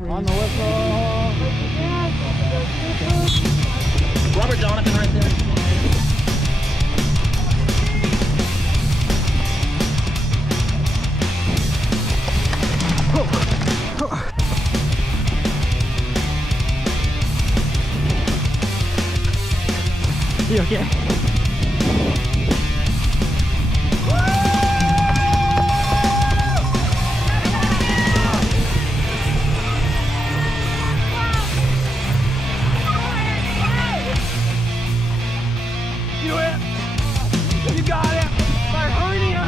On the whistle. Robert Donovan right there. You okay? Do it! You got it! My hernia!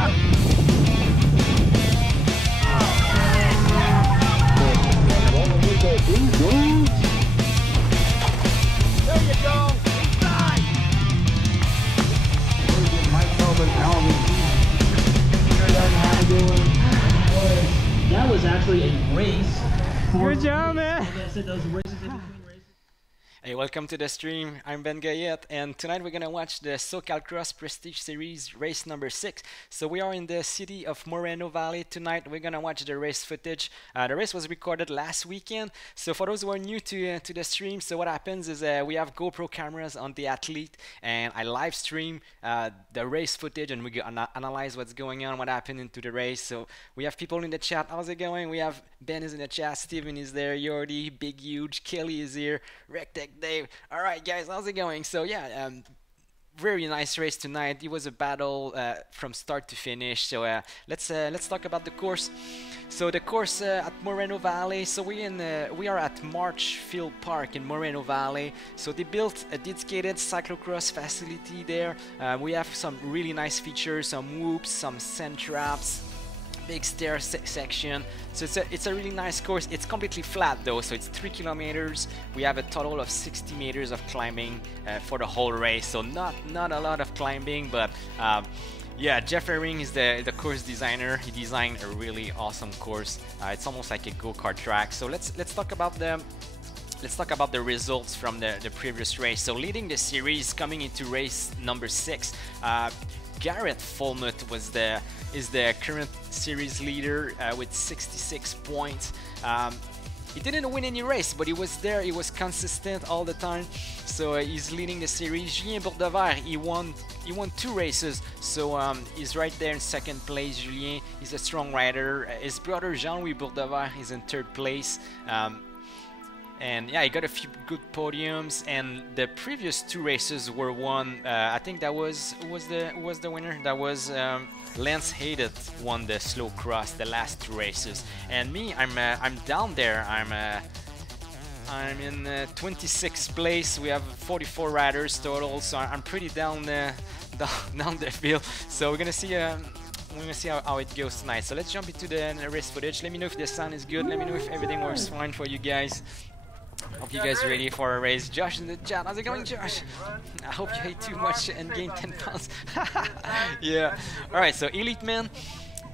There you go! Inside! That was actually a race. Good job, man. Like I said, those races in between races. Hey, welcome to the stream. I'm Ben Gayet, and tonight we're gonna watch the SoCalCross Prestige Series race number 6. So we are in the city of Moreno Valley tonight. We're gonna watch the race footage. The race was recorded last weekend. So for those who are new to the stream, so what happens is we have GoPro cameras on the athlete, and I live stream the race footage, and we analyze what's going on, what happened into the race. So we have people in the chat. How's it going? We have Ben is in the chat, Steven is there, Yordi, Big Huge, Kelly is here, Rectech Dave. All right, guys, how's it going? So yeah, very nice race tonight. It was a battle from start to finish. So let's talk about the course. So the course at Moreno Valley. So we are at Marchfield Park in Moreno Valley. So they built a dedicated cyclocross facility there. We have some really nice features, some whoops, some sand traps, big stair section. So it's a really nice course. It's completely flat though, so it's 3 kilometers. We have a total of 60 meters of climbing for the whole race, so not a lot of climbing, but yeah, Jeff Herring is the course designer. He designed a really awesome course. It's almost like a go-kart track. So let's talk about the results from the previous race. So leading the series, coming into race number 6, Garrett Fulmut is the current series leader with 66 points. He didn't win any race, but he was there. He was consistent all the time. So he's leading the series. Julien Bourdevert, he won 2 races, so he's right there in second place. Julien, he's a strong rider. His brother Jean-Louis Bourdevert is in 3rd place. And yeah, he got a few good podiums, and the previous 2 races were won. I think that was who was the winner? That was Lance Hayden won the slow cross the last 2 races. And me, I'm down there. I'm in 26th place. We have 44 riders total, so I'm pretty down the field. So we're gonna see. We're gonna see how it goes tonight. So let's jump into the race footage. Let me know if the sound is good. Let me know if everything works fine for you guys. Hope you guys are ready for a race. Josh in the chat, how's it going, Josh? I hope you ate too much and gained 10 pounds. Yeah. All right. So Elite Man,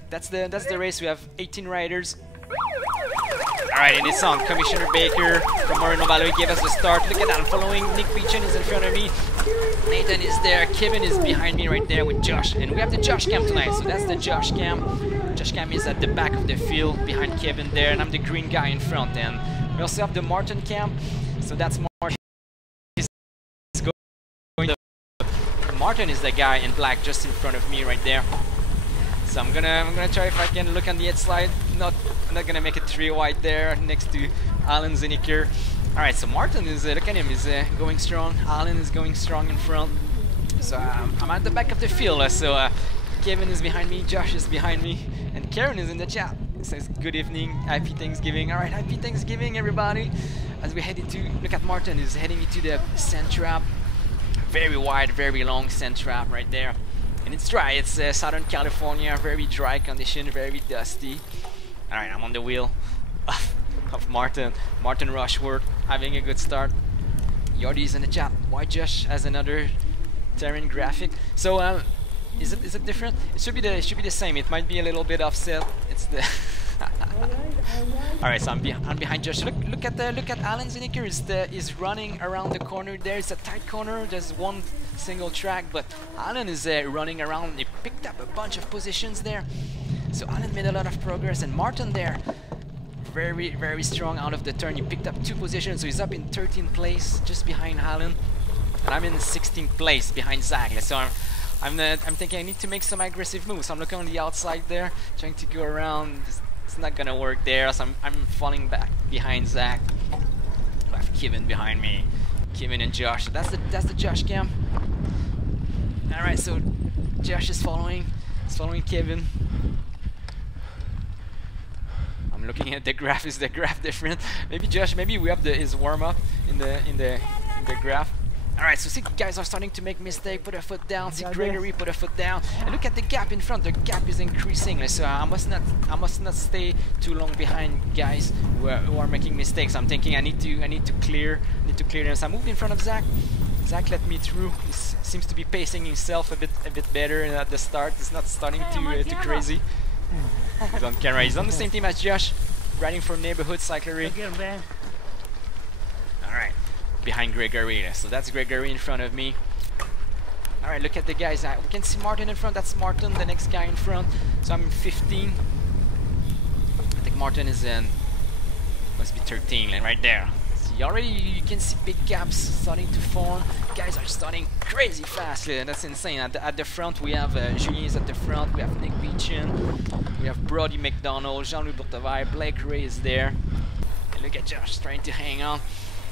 that's the race. We have 18 riders. All right, and it's on. Commissioner Baker from Moreno Valley gave us the start. Look at that, I'm following. Nick Beechan is in front of me. Nathan is there. Kevin is behind me right there with Josh. And we have the Josh cam tonight, so that's the Josh cam. Josh cam is at the back of the field behind Kevin there, and I'm the green guy in front. And we also have the Martin cam, so that's Martin. Martin is the guy in black just in front of me right there. So I'm gonna try if I can look on the head slide. I'm not gonna make it 3 wide there next to Alan Ziniker. All right, so Martin is look at him, is going strong. Alan is going strong in front. So I'm at the back of the field. So Kevin is behind me, Josh is behind me, and Karen is in the chat. It says good evening, happy Thanksgiving. All right, happy Thanksgiving, everybody. As we head into, look at Martin is heading into the sand trap. Very wide, very long sand trap right there. And it's dry, it's Southern California, very dry condition, very dusty. Alright, I'm on the wheel of Martin Rushworth, having a good start. Yordi's in the chat. Why Josh has another terrain graphic? So is it different? It should be the same. It might be a little bit offset. It's the Alright, so I'm behind Josh. Look at Alan Ziniker is running around the corner there. It's a tight corner, there's one single track, but Alan is running around. He picked up a bunch of positions there. So Alan made a lot of progress, and Martin there, very strong out of the turn. He picked up 2 positions, so he's up in 13th place, just behind Alan, and I'm in 16th place behind Zach. So I'm thinking I need to make some aggressive moves. So I'm looking on the outside there, trying to go around. It's not gonna work there, so I'm falling back behind Zach. I have Kevin behind me, Kevin and Josh. So that's the Josh cam. All right, so Josh is following. He's following Kevin. I'm looking at the graph. Is the graph different? Maybe Josh. Maybe we have his warm up in the graph. All right, so see, guys are starting to make mistakes. Put a foot down. See, Gregory put a foot down. And look at the gap in front. The gap is increasing. So I must not stay too long behind guys who are making mistakes. I'm thinking I need to clear them. So I moved in front of Zach. Zach let me through. He seems to be pacing himself a bit better at the start. He's not starting too crazy. He's on camera. He's on the same team as Josh, riding for Neighborhood Cyclery. Alright, behind Gregory. So that's Gregory in front of me. Alright, look at the guys. We can see Martin in front. That's Martin, the next guy in front. So I'm in 15. I think Martin is in, must be 13, and right there. Already you can see big gaps starting to form. Guys are starting crazy fast. That's insane. At the front we have Julien's at the front. We have Nick Beechin. We have Brody McDonald, Jean-Louis Bourtevay, Blake Ray is there. And look at Josh trying to hang on.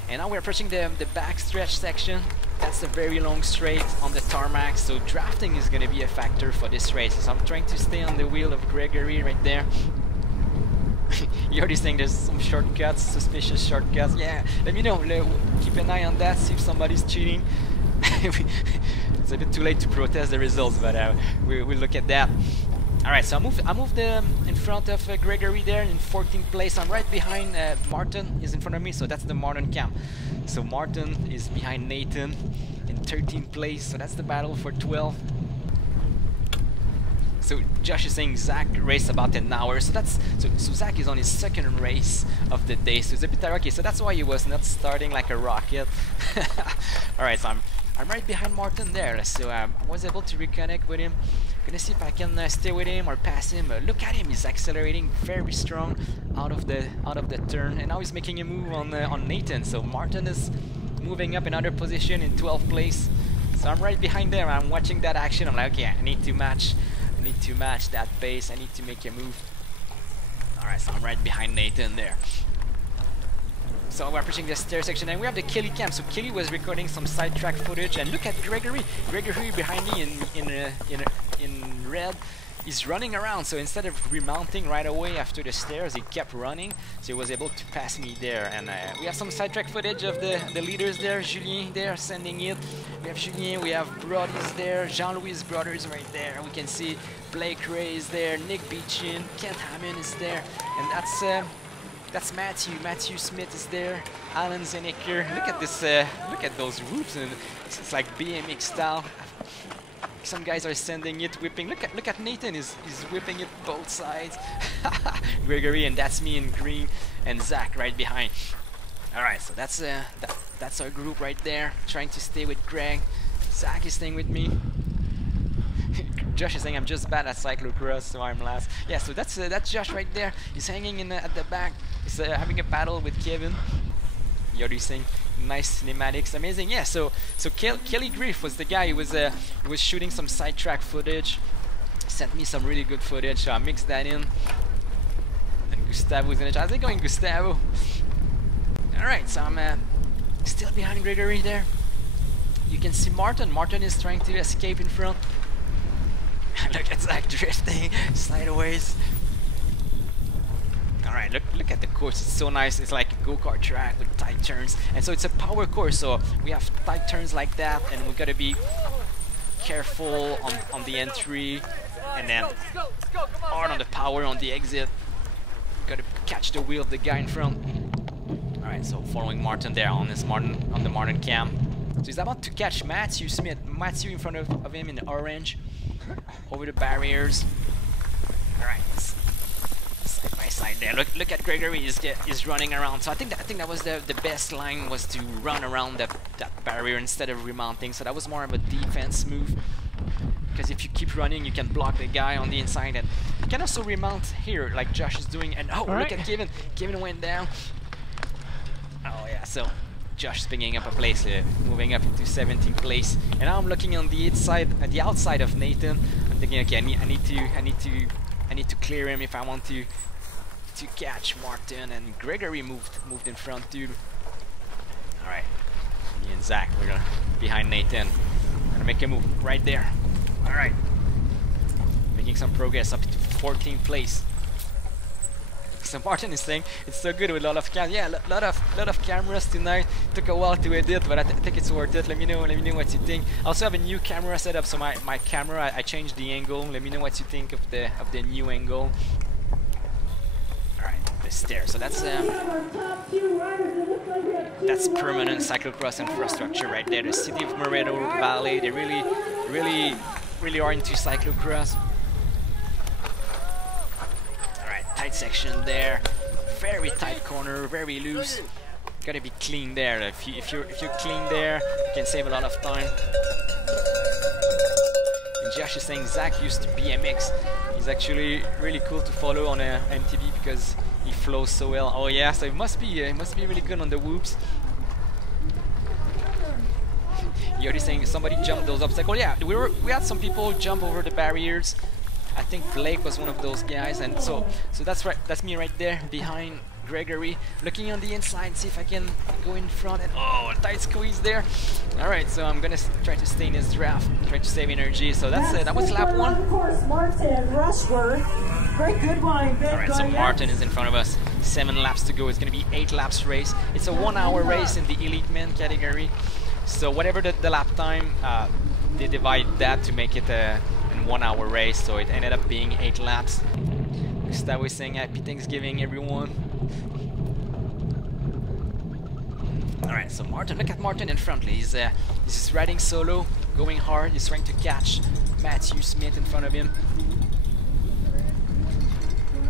And now we're approaching the back stretch section. That's a very long straight on the tarmac. So drafting is going to be a factor for this race. So I'm trying to stay on the wheel of Gregory right there. You're already saying there's some shortcuts, suspicious shortcuts. Yeah, let me know. Keep an eye on that, see if somebody's cheating. It's a bit too late to protest the results, but we'll look at that. Alright, so I moved in front of Gregory there in 14th place. I'm right behind Martin, is in front of me, so that's the Martin camp. So Martin is behind Nathan in 13th place, so that's the battle for 12. So Josh is saying Zach raced about an hour, so Zach is on his 2nd race of the day, so it's a bit okay. So that's why he was not starting like a rocket. All right, so I'm right behind Martin there, so I was able to reconnect with him. Gonna see if I can stay with him or pass him. Look at him, he's accelerating very strong out of the turn, and now he's making a move on Nathan. So Martin is moving up another position in 12th place. So I'm right behind them. I'm watching that action. I'm like, okay, I need to match that pace. I need to make a move. Alright, so I'm right behind Nathan there. So we're approaching the stair section, and we have the Kelly cam. So Kelly was recording some sidetrack footage, and look at Gregory. Gregory behind me in red. He's running around, so instead of remounting right away after the stairs, he kept running, so he was able to pass me there. And we have some sidetrack footage of the leaders there. Julien there sending it. We have Julien, we have Brody's there, Jean-Louis' brothers right there. We can see Blake Ray is there, Nick Beechin, Kent Hammond is there, and that's Matthew. Matthew Smith is there, Alan Zenecker. Look at this, look at those roofs, and it's like BMX style. Some guys are sending it, whipping. Look at Nathan. He's whipping it both sides. Gregory, and that's me in green, and Zach right behind. All right, so that's our group right there. Trying to stay with Greg. Zach is staying with me. Josh is saying I'm just bad at cyclocross, so I'm last. Yeah, so that's Josh right there. He's hanging in at the back. He's having a battle with Kevin. You're saying nice cinematics, amazing. Yeah, so Kelly Griff was the guy who was shooting some sidetrack footage, sent me some really good footage, so I mixed that in. And Gustavo's gonna try. How's it going, Gustavo? Alright, so I'm still behind Gregory there. You can see Martin. Martin is trying to escape in front. Look at Zach drifting sideways. Alright, look at the course. It's so nice. It's like a go-kart track with tight turns, and so it's a power course, so we have tight turns like that, and we gotta be careful on the entry, and then hard on the power on the exit. Gotta catch the wheel of the guy in front. Alright, so following Martin there on the Martin cam. So he's about to catch Matthew Smith. Matthew in front of him in orange over the barriers. Alright, side by side there. Look at Gregory. He's running around. So I think that was the best line, was to run around that barrier instead of remounting. So that was more of a defense move. because if you keep running, you can block the guy on the inside, and you can also remount here, like Josh is doing. And oh, look at Kevin! Kevin went down. Oh yeah, so Josh is picking up a place, moving up into 17th place, and now I'm looking on the outside of Nathan. I'm thinking, okay, I need to clear him if I want to catch Martin, and Gregory moved in front too. All right, me and Zach, we're gonna behind Nathan. Gonna make a move right there. All right, making some progress up to 14th place. So Martin is saying it's so good with a lot of cameras. Yeah, lot of cameras tonight. Took a while to edit, but I think it's worth it. Let me know what you think. I also have a new camera set up, so my camera, I changed the angle. Let me know what you think of the new angle. All right, the stairs. So that's permanent cyclocross infrastructure right there. The city of Moreno Valley. They really are into cyclocross. Tight section there, very tight corner, very loose. Gotta be clean there. If you're clean there, you can save a lot of time. And Josh is saying Zach used to BMX. He's actually really cool to follow on MTV because he flows so well. Oh yeah, so it must be really good on the whoops. You're already saying somebody jumped those obstacles. Yeah, we had some people jump over the barriers. I think Blake was one of those guys, and so that's right. That's me right there behind Gregory, looking on the inside, see if I can go in front. And oh, a tight squeeze there. All right, so I'm gonna try to stay in this draft, try to save energy. So that was lap 1. Of course, Martin Rushford. Great, good one. All right, so Martin is in front of us. 7 laps to go. It's gonna be 8 laps race. It's a 1-hour race in the elite men category. So whatever the lap time, they divide that to make it a 1-hour race, so it ended up being 8 laps. Gustavo is saying happy Thanksgiving, everyone. Alright, so Martin, look at Martin in front. He's riding solo, going hard. He's trying to catch Matthew Smith in front of him.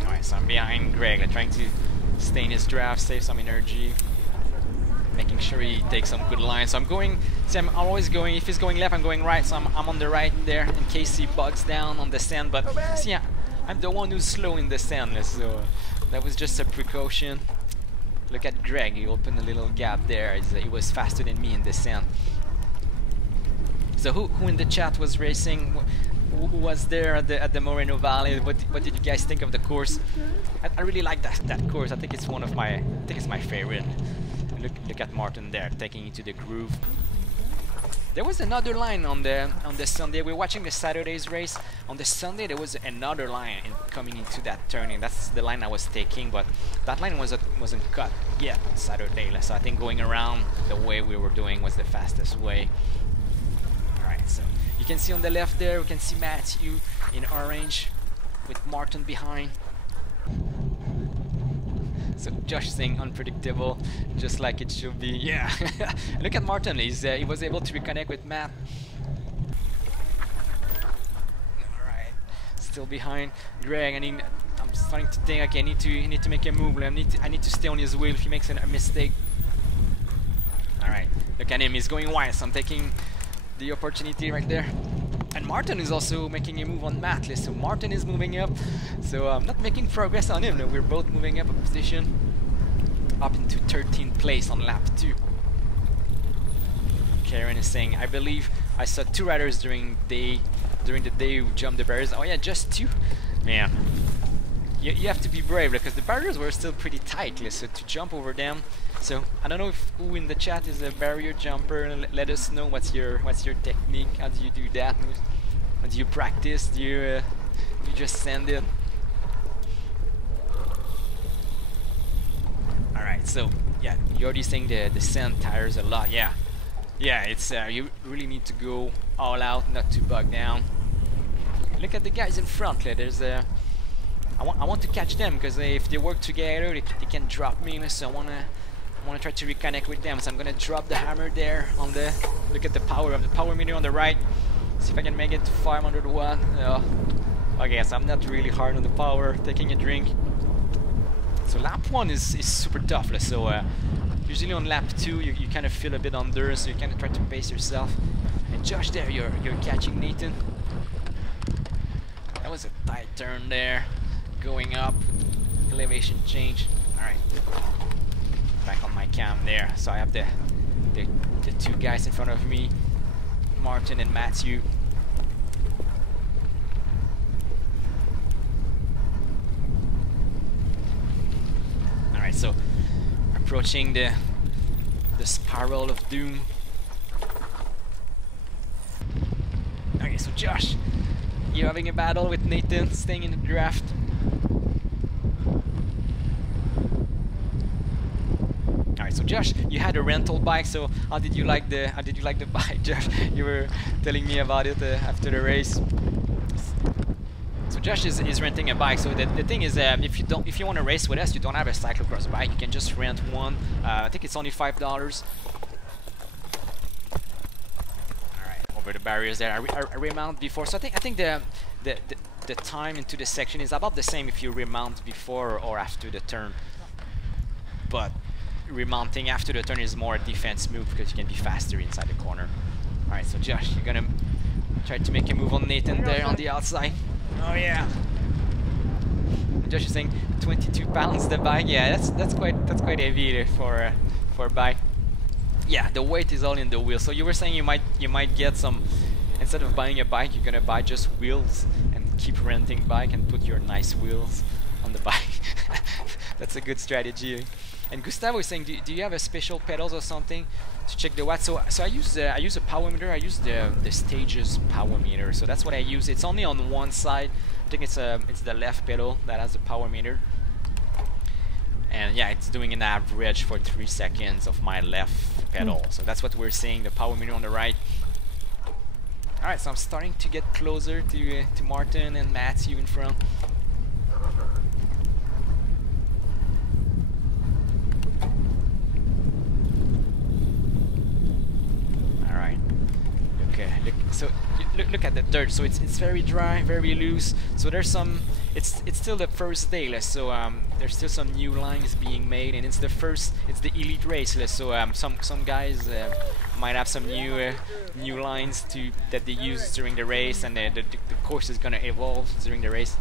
Alright, so I'm behind Greg, trying to stay in his draft, save some energy, making sure he takes some good lines. So I'm going, see, I'm always going, if he's going left, I'm going right, so I'm on the right there in case he bogs down on the sand. But see, yeah, I'm the one who's slow in the sand, so that was just a precaution. Look at Greg, he opened a little gap there. He was faster than me in the sand. So who in the chat was racing? Who was there at the Moreno Valley? What did you guys think of the course? I really like that course. I think it's my favorite. Look at Martin there, taking it to the groove. There was another line on the Sunday. We're watching the Saturday's race. On the Sunday, there was another line coming into that turning. That's the line I was taking, but that line wasn't cut yet on Saturday. So I think going around the way we were doing was the fastest way. All right, so you can see on the left there, we can see Matthew in orange with Martin behind. So Josh saying unpredictable, just like it should be. Yeah, look at Martin. He was able to reconnect with Matt. All right, still behind Greg. I mean, I'm starting to think, okay, I need to make a move. I need to stay on his wheel if he makes a mistake. All right, look at him. He's going wide. So I'm taking the opportunity right there. And Martin is also making a move on Matt. So Martin is moving up. So I'm not making progress on him. No, we're both moving up a position, up into 13th place on lap 2. Karen is saying, I believe I saw 2 riders during the day who jumped the barriers. Oh yeah, just 2. Man, you have to be brave because the barriers were still pretty tight. So to jump over them. So I don't know who in the chat is a barrier jumper. Let us know what's your technique. How do you do that? How do you practice? Do you just send it? All right. So yeah, you're already saying the sand tires a lot. Yeah, it's you really need to go all out, not to bog down. Look at the guys in front. There's I want to catch them because if they work together, they can drop me. So I want to try to reconnect with them. So I'm gonna drop the hammer there on the. Look at the power meter on the right. See if I can make it to 500 watt. Okay, so I'm not really hard on the power. Taking a drink. So lap 1 is super tough. So usually on lap 2 you kind of feel a bit under, so you kind of try to pace yourself. And Josh, there you're catching Nathan. was a tight turn there, going up, elevation change. All right, back on my cam there. So I have the two guys in front of me, Martin and Matthew. All right, so approaching the spiral of doom. Okay, so Josh, you're having a battle with Nathan, staying in the draft. Alright, so Josh, you had a rental bike, so how did you like the bike, Josh? You were telling me about it after the race. So Josh is renting a bike. So the thing is, if you want to race with us, you don't have a cyclocross bike, you can just rent one. I think it's only $5. Over the barriers there. I remount before, so I think the time into the section is about the same if you remount before or after the turn. But remounting after the turn is more a defense move because you can be faster inside the corner. All right, so Josh, you're gonna try to make a move on Nathan there on the outside. Oh yeah. And Josh is saying 22 pounds the bike. Yeah, that's quite heavy for a bike. Yeah, the weight is all in the wheel. So you were saying you might get some, instead of buying a bike, you're gonna buy just wheels and keep renting bike and put your nice wheels on the bike. That's a good strategy. And Gustavo was saying, do you have a special pedals or something to check the watts? So I use a power meter. I use the Stages power meter. So that's what I use. It's only on one side. I think it's the left pedal that has the power meter. And yeah, it's doing an average for 3 seconds of my left pedal. So that's what we're seeing, the power meter on the right. Alright, so I'm starting to get closer to Martin and Matthew in front. Alright. Okay, look at the dirt. So it's very dry, very loose. So there's some, it's still the first day, so there's still some new lines being made, and it's the elite race, so some guys might have some new lines that they use during the race, and the course is gonna evolve during the race.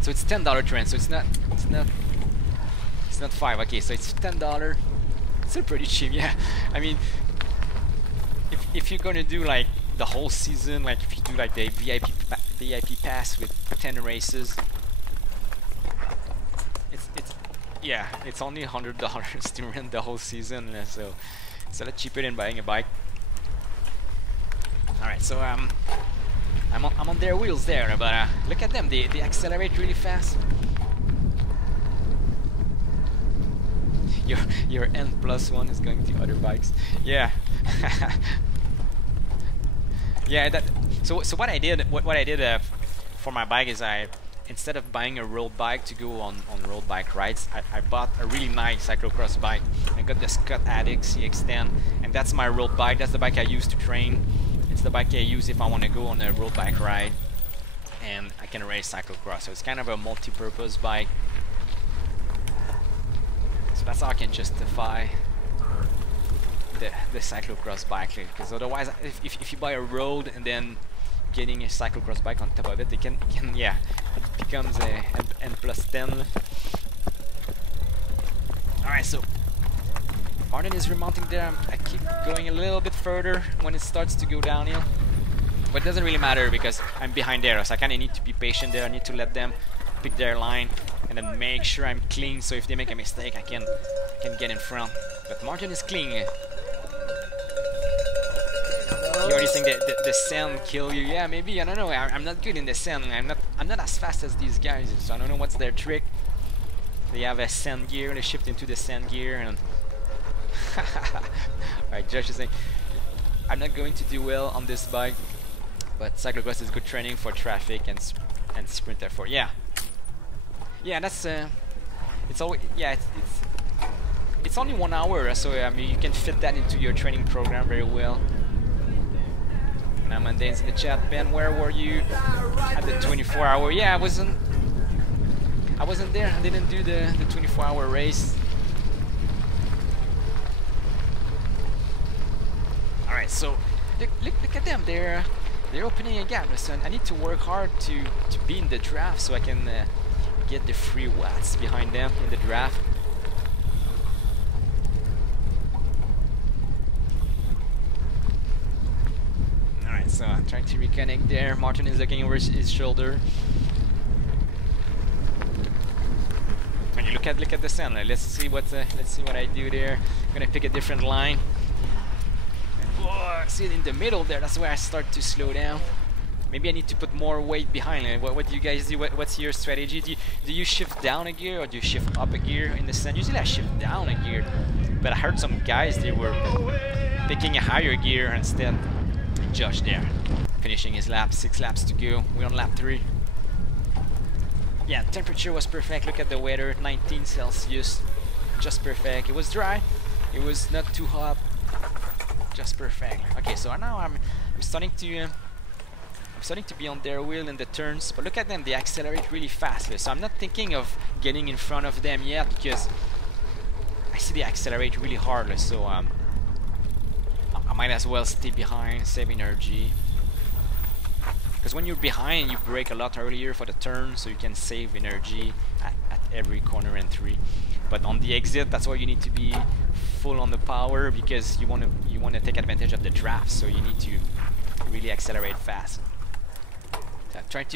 So it's $10 trend, so it's not $5. Okay, so it's $10. It's still pretty cheap, yeah. I mean, if you're gonna do like the whole season, like if you do like the VIP pass with 10 races, it's only $100 to rent the whole season, so it's a lot cheaper than buying a bike. All right, so I'm on their wheels there, but look at them, they accelerate really fast. Your N+1 is going to other bikes, yeah. Yeah, so what I did for my bike is instead of buying a road bike to go on road bike rides, I bought a really nice cyclocross bike. I got the Scott Addict CX10, and that's my road bike. That's the bike I use to train. It's the bike I use if I want to go on a road bike ride, and I can race cyclocross. So it's kind of a multi-purpose bike. So that's how I can justify the cyclocross bike, because otherwise if you buy a road and then getting a cyclocross bike on top of it, it becomes a N+10. Alright, so Martin is remounting there. I keep going a little bit further when it starts to go downhill, but it doesn't really matter because I'm behind there, so I kind of need to be patient there. I need to let them pick their line and then make sure I'm clean, so if they make a mistake I can get in front. But Martin is clean. You already think that the sand kill you? Yeah, maybe. I don't know. I'm not good in the sand. I'm not as fast as these guys, so I don't know what's their trick. They have a sand gear. They shift into the sand gear, and alright, Josh is saying I'm not going to do well on this bike, but cyclocross is good training for traffic and sprint effort. Yeah, that's it's always it's only 1 hour, so I mean you can fit that into your training program very well. And I'm in the chat. Ben, where were you at the 24-hour? Yeah, I wasn't there. I didn't do the 24-hour race. Alright, so look at them. they're opening a gap. So I need to work hard to be in the draft so I can get the free watts behind them in the draft. Alright, so I'm trying to reconnect there. Martin is looking over his shoulder. When you look at the sun, let's see what I do there. I'm gonna pick a different line. Oh, see it in the middle there. That's where I start to slow down. Maybe I need to put more weight behind it. What do you guys do? What's your strategy? Do you shift down a gear or do you shift up a gear in the sun? Usually I shift down a gear, but I heard some guys they were picking a higher gear instead. Josh there, finishing his lap. 6 laps to go. We're on lap 3. Yeah, temperature was perfect. Look at the weather, 19 Celsius, just perfect. It was dry. It was not too hot. Just perfect. Okay, so now I'm starting to be on their wheel in the turns, but look at them, they accelerate really fast. So I'm not thinking of getting in front of them yet because I see they accelerate really hard. So I might as well stay behind, save energy. Because when you're behind, you brake a lot earlier for the turn, so you can save energy at every corner entry. But on the exit, that's why you need to be full on the power because you want to take advantage of the draft. So you need to really accelerate fast. So I'm trying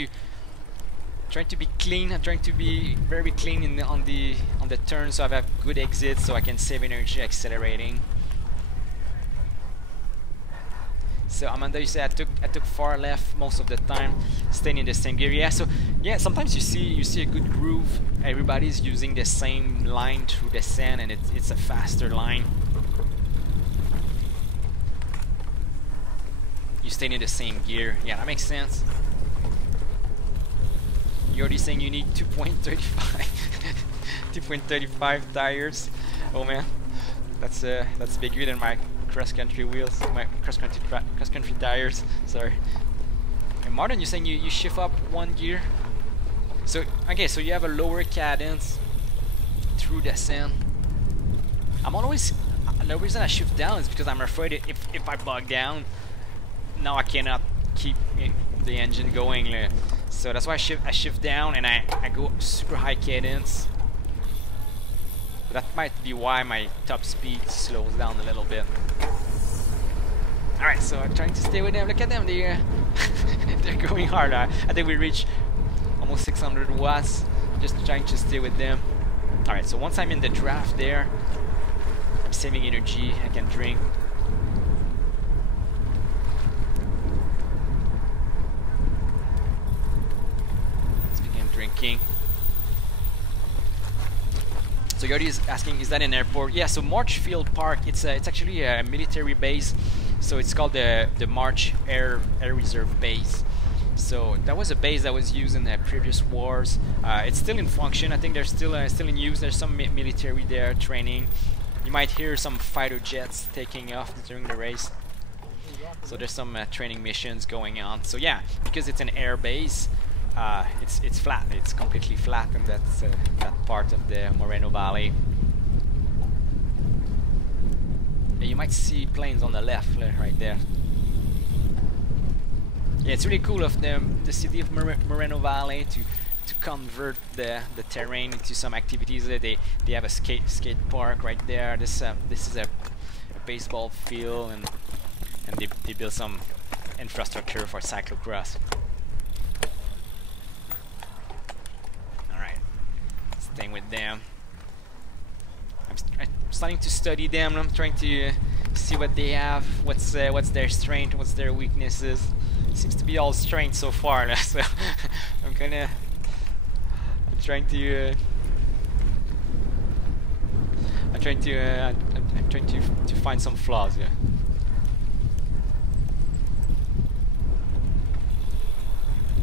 to be clean. I'm trying to be very clean on the turn, so I have good exits, so I can save energy accelerating. So Amanda, you said I took far left most of the time, staying in the same gear. Yeah, so yeah, sometimes you see a good groove. Everybody's using the same line through the sand, and it's a faster line. You stay in the same gear. Yeah, that makes sense. You're already saying you need 2.35 2.35 tires. Oh man, that's bigger than my cross-country wheels, my cross-country tires. Sorry. And Martin, you're saying you shift up 1 gear. So okay, so you have a lower cadence through the sand. The reason I shift down is because I'm afraid if I bog down, now I cannot keep the engine going. So that's why I shift down and I go super high cadence. That might be why my top speed slows down a little bit. Alright, so I'm trying to stay with them. Look at them, they're going hard. I think we reached almost 600 watts. Just trying to stay with them. Alright, so once I'm in the draft there, I'm saving energy, I can drink. Let's begin drinking. So Yodi is asking, is that an airport? Yeah, so Marchfield Park, it's actually a military base. So it's called the March Air Reserve Base. So that was a base that was used in the previous wars. It's still in function. I think they're still in use. There's some military there training. You might hear some fighter jets taking off during the race. So there's some training missions going on. So yeah, because it's an air base, it's flat. It's completely flat, and that's that part of the Moreno Valley. Yeah, you might see planes on the left, right there. Yeah, it's really cool of the city of Moreno Valley to convert the terrain into some activities. They have a skate park right there. This is a baseball field, and they build some infrastructure for cyclocross. Alright, staying with them. I'm starting to study them. I'm trying to see what they have, what's their strength, what's their weaknesses. It seems to be all strength so far. So I'm trying to find some flaws. Yeah.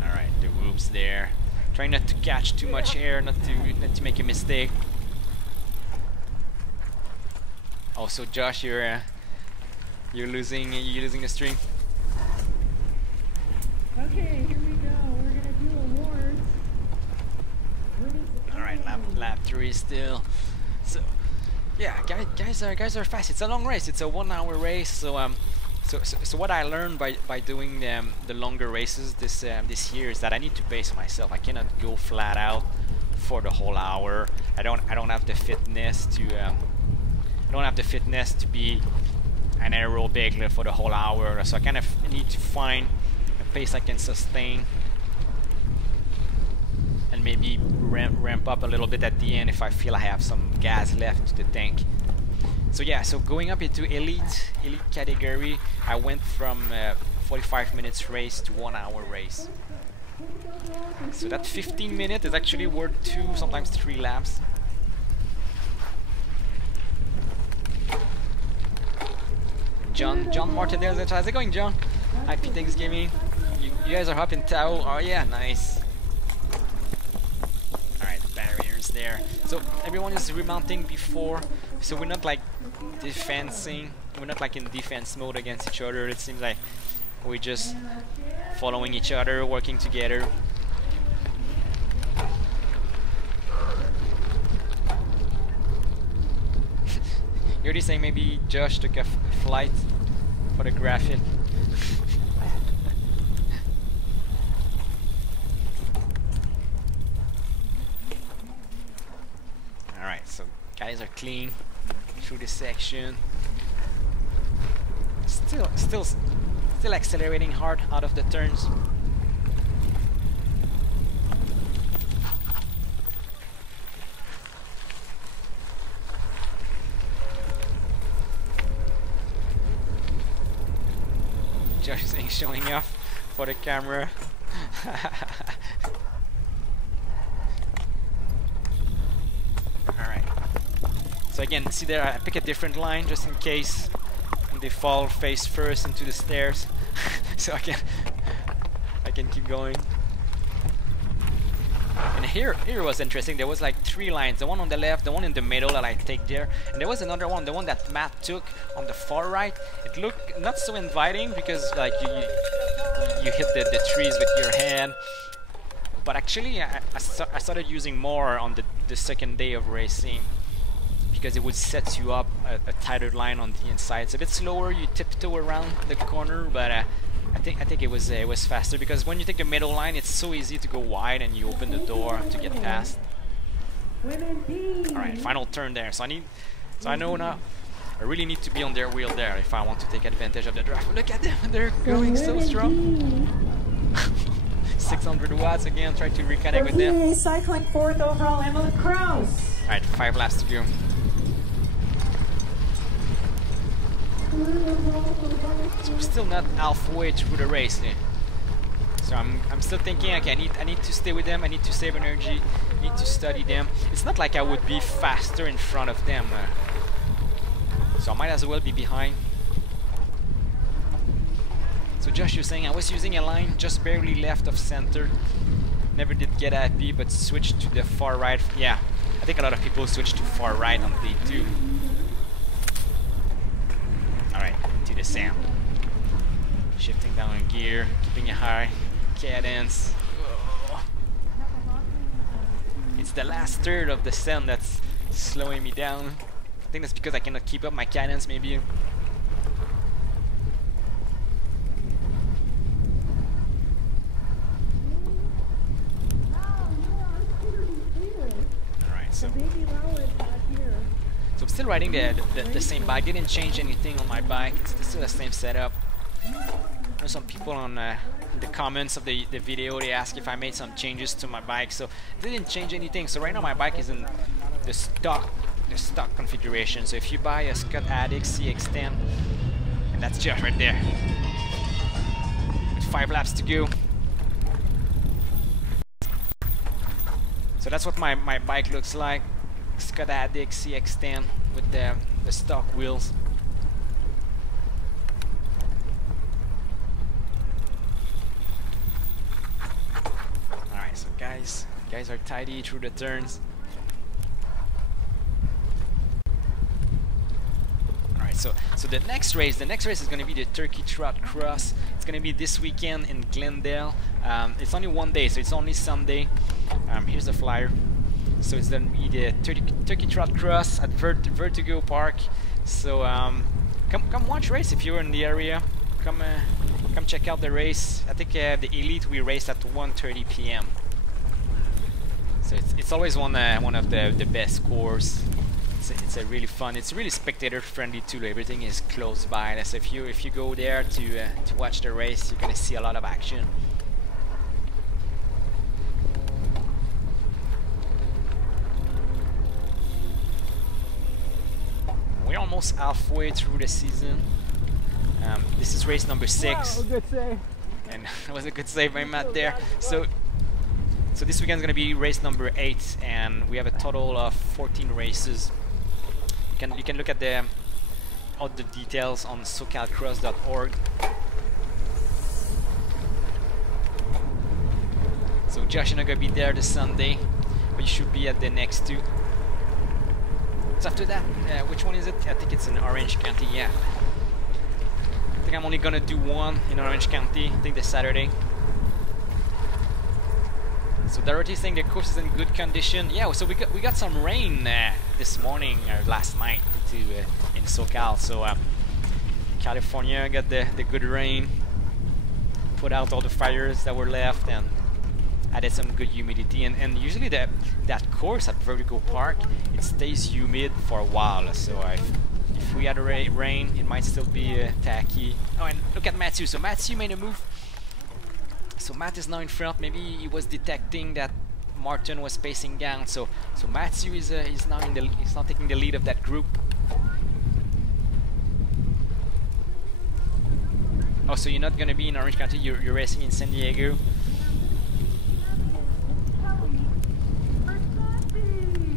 All right, the whoops there. Trying not to catch too much air, not to make a mistake. Also, Josh, you're losing the stream. Okay, here we go. We're gonna do awards. Alright, lap 3 still. So yeah, guys are fast. It's a long race. It's a 1 hour race, so So what I learned by doing the longer races this year is that I need to pace myself. I cannot go flat out for the whole hour. I don't have the fitness to be an aerobic for the whole hour. So I kind of need to find a pace I can sustain, and maybe ramp up a little bit at the end if I feel I have some gas left to the tank. So yeah, so going up into elite category, I went from 45 minutes race to 1 hour race. So that 15 minutes is actually worth 2, sometimes 3 laps. John Martinez, how's it going, John? Happy Thanksgiving. You guys are up in Tao. Oh yeah, nice. Alright, barriers there. So everyone is remounting before, so we're not like defensing, we're not like in defense mode against each other. It seems like we're just following each other, working together. You're already saying maybe Josh took a flight for the graphic. Alright, so guys are clean through this section. Still accelerating hard out of the turns. Josh is showing off for the camera. Alright. So again, see there, I pick a different line just in case they fall face first into the stairs. So I can keep going. And here was interesting. There was like 3 lines. The one on the left, the one in the middle that I take there, and there was another one, the one that Matt took on the far right. It looked not so inviting because like you hit the trees with your hand. But actually, I started using more on the second day of racing, because it would set you up a tighter line on the inside. It's a bit slower. You tiptoe around the corner, but I think it was faster, because when you take the middle line, it's so easy to go wide and you open the door to get past. All right, final turn there. So I know now I really need to be on their wheel there if I want to take advantage of the draft. Look at them, they're going so strong. 600 watts again. Try to reconnect with them. Cycling 4th overall, Emily Krause. All right, 5 laps to go. So we're still not halfway through the race here. So I'm still thinking, okay, I need to stay with them, I need to save energy, I need to study them. It's not like I would be faster in front of them. So I might as well be behind. So Josh, you're saying I was using a line just barely left of center. Never did get happy, but switched to the far right. Yeah, I think a lot of people switch to far right on day 2. Alright, to the sound. Shifting down in gear, keeping a high cadence. Whoa. It's the last third of the sound that's slowing me down. I think that's because I cannot keep up my cadence, maybe. Alright, so I'm still riding the same bike. Didn't change anything on my bike. It's still the same setup. There's some people on the comments of the video, they ask if I made some changes to my bike. So it didn't change anything. So right now my bike is in the stock configuration. So if you buy a Scott Addict CX10, and that's just right there. With 5 laps to go. So that's what my bike looks like. Scott Addict CX10 with the stock wheels. Alright, so guys are tidy through the turns. Alright, so the next race is going to be the Turkey Trot Cross. It's going to be this weekend in Glendale. It's only 1 day, so it's only Sunday. Here's the flyer. So it's going to be the Turkey Trot Cross at Vertigo Park. So come watch race if you're in the area. Come check out the race. I think the elite we raced at 1:30 p.m. So it's always one of the best course. It's a really fun. It's really spectator friendly too. Everything is close by. So if you go there to watch the race, you're gonna see a lot of action. We're almost halfway through the season. This is race number 6. Wow, good save. And it was a good save by Matt there. So this weekend is gonna be race number 8, and we have a total of 14 races. You can look at all the details on SoCalCross.org. So Josh is not gonna be there this Sunday, but you should be at the next 2. So after that, which one is it? I think it's in Orange County. Yeah. I think I'm only gonna do one in Orange County. I think this Saturday. So Dorothy's saying the course is in good condition. Yeah, so we got some rain this morning or last night in SoCal. So California got the good rain, put out all the fires that were left, and added some good humidity. And usually that course at Vertigo Park, it stays humid for a while. So if we had rain, it might still be tacky. Oh, and look at Matthew. So Matthew made a move. So Matt is now in front. Maybe he was detecting that Martin was pacing down. So Matthew is now he's now taking the lead of that group. Oh, so you're not gonna be in Orange County. You're racing in San Diego.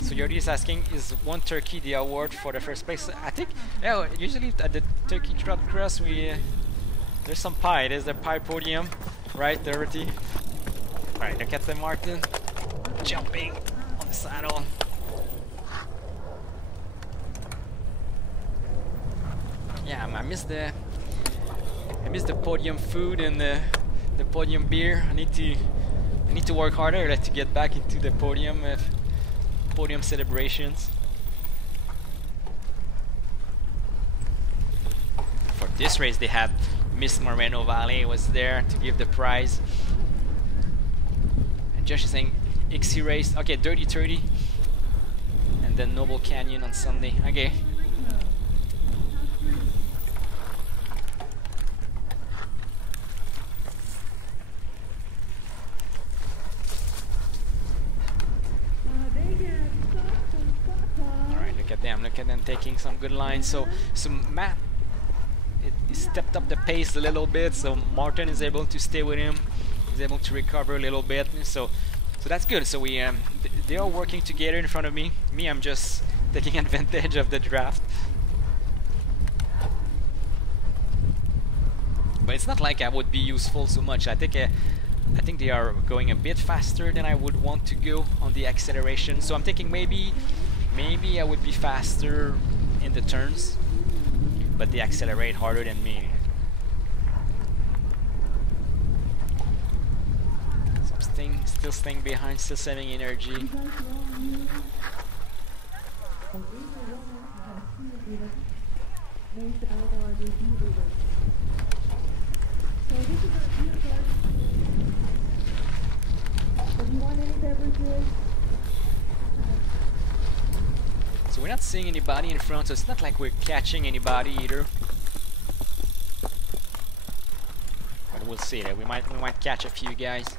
So Jordi is asking, is one turkey the award for the first place? I think, yeah. Usually at the Turkey Trot Cross, there's some pie. There's the pie podium. Right, Dorothy. Alright, look at the Martin jumping on the saddle. Yeah, I miss the podium food and the podium beer. I need to work harder to get back into the podium celebrations. For this race, they had Miss Moreno Valley was there to give the prize. And Josh is saying XC race. Okay, Dirty 30. And then Noble Canyon on Sunday. Okay. Alright, look at them taking some good lines. So Matt, he stepped up the pace a little bit, so Martin is able to stay with him. He's able to recover a little bit, so that's good. So they are working together in front of me. I'm just taking advantage of the draft. But it's not like I would be useful so much. I think they are going a bit faster than I would want to go on the acceleration. So I'm thinking maybe I would be faster in the turns, but they accelerate harder than me. So I'm still staying behind, still saving energy. So we're not seeing anybody in front, so it's not like we're catching anybody either. But we'll see that we might catch a few guys.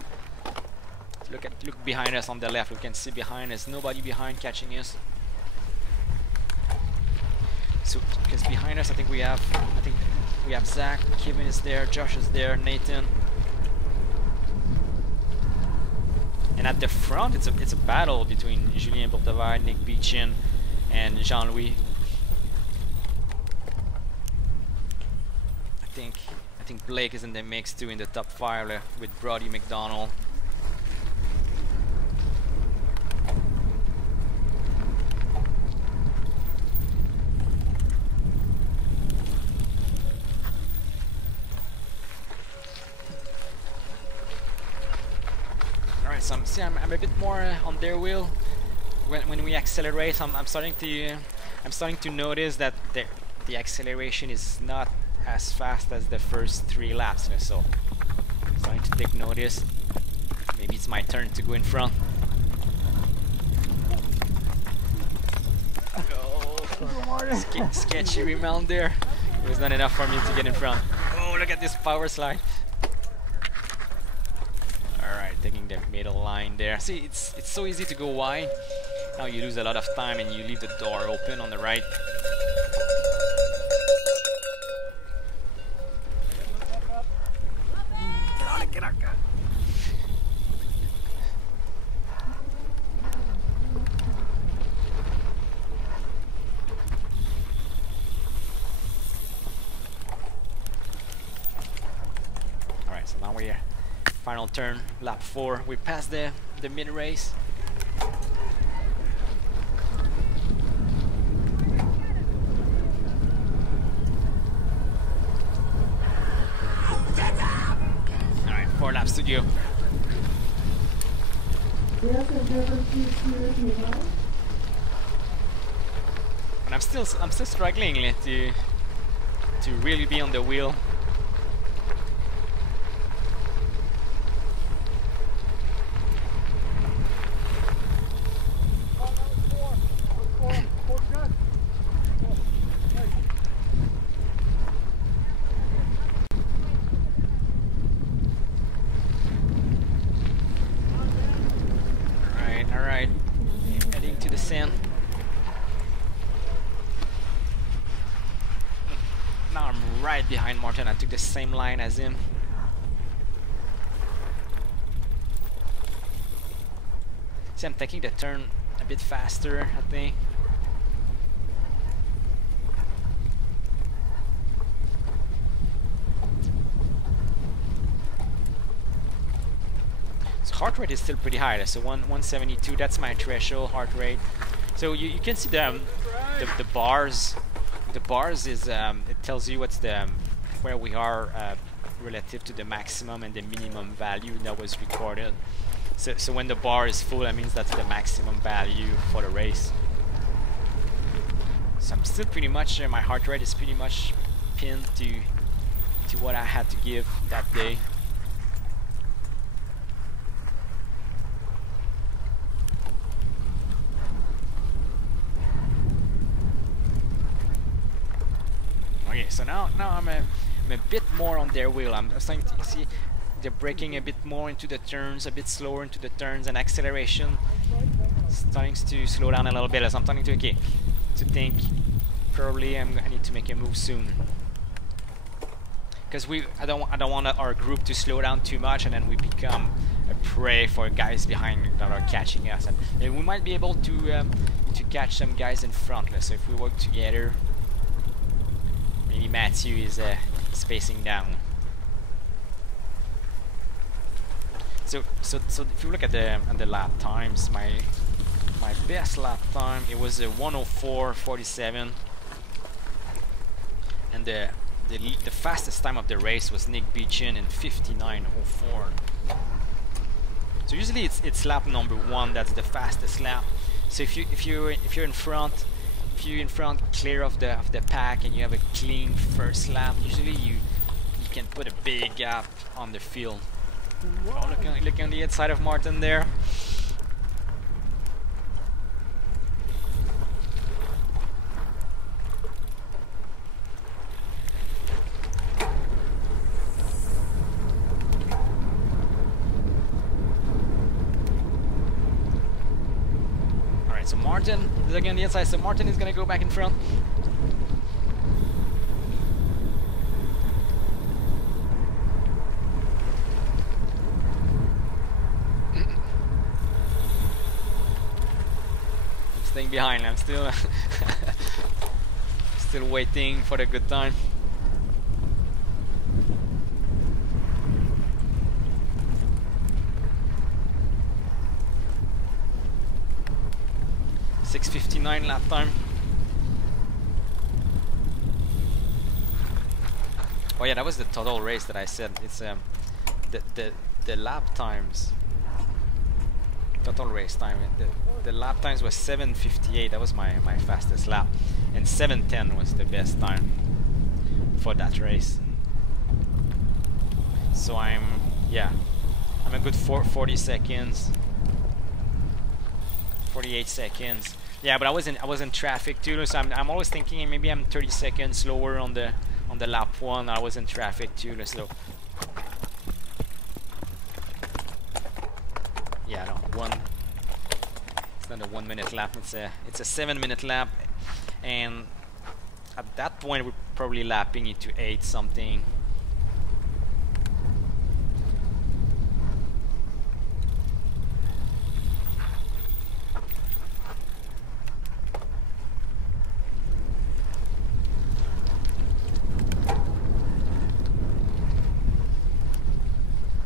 Look behind us on the left. We can see behind us, nobody behind catching us. So because behind us, I think we have Zach, Kevin is there, Josh is there, Nathan. And at the front, it's a battle between Julien Bourtevard, Nick Beechin, and Jean-Louis. I think Blake is in the mix too, in the top 5 with Brody McDonald. Alright, so I'm a bit more on their wheel. When we accelerate, I'm starting to notice that the acceleration is not as fast as the first 3 laps, so I'm starting to take notice. Maybe it's my turn to go in front. Oh, sketchy remount there. It was not enough for me to get in front. Oh, look at this power slide. Alright, taking the middle line there. See, it's so easy to go wide. Now you lose a lot of time and you leave the door open on the right. Alright, so now we're final turn, lap 4. We passed the mid-race. Alright, 4 laps to go. And I'm still struggling to really be on the wheel. Alright, heading to the sand. Now I'm right behind Martin. I took the same line as him. See, I'm taking the turn a bit faster, I think. Heart rate is still pretty high, so 172, that's my threshold heart rate. So you can see the bars. The bars is it tells you what's the where we are relative to the maximum and the minimum value that was recorded. So when the bar is full, that means that's the maximum value for the race. So I'm still pretty much my heart rate is pretty much pinned to what I had to give that day. Okay, so now I'm a bit more on their wheel. I'm starting to see they're braking a bit more into the turns, a bit slower into the turns, and acceleration starting to slow down a little bit. So I'm starting to think probably I need to make a move soon, because I don't want our group to slow down too much and then we become a prey for guys behind that are catching us, and we might be able to catch some guys in front. So if we work together. Maybe Matthew is spacing down. So if you look at the lap times, my best lap time, it was a 1:04.47, and the fastest time of the race was Nick Beechin in 59:04. So usually it's lap number 1 that's the fastest lap. So if you're in front. If you're in front, clear of the pack, and you have a clean first lap, usually you can put a big gap on the field. Oh, look on the inside of Martin there. So Martin is again on the inside, so Martin is going to go back in front. I'm staying behind, I'm still still waiting for the good time. .6:59 lap time. Oh yeah, that was the total race that I said. It's the lap times total race time. The lap times was 7:58. That was my fastest lap, and 7:10 was the best time for that race. So I'm a good 40 seconds, 48 seconds. Yeah, but I was in traffic too, so I'm always thinking maybe I'm 30 seconds slower on the lap 1. I was in traffic too, so yeah, no, it's not a 1 minute lap, it's a 7-minute lap, and at that point we're probably lapping it to 8 something.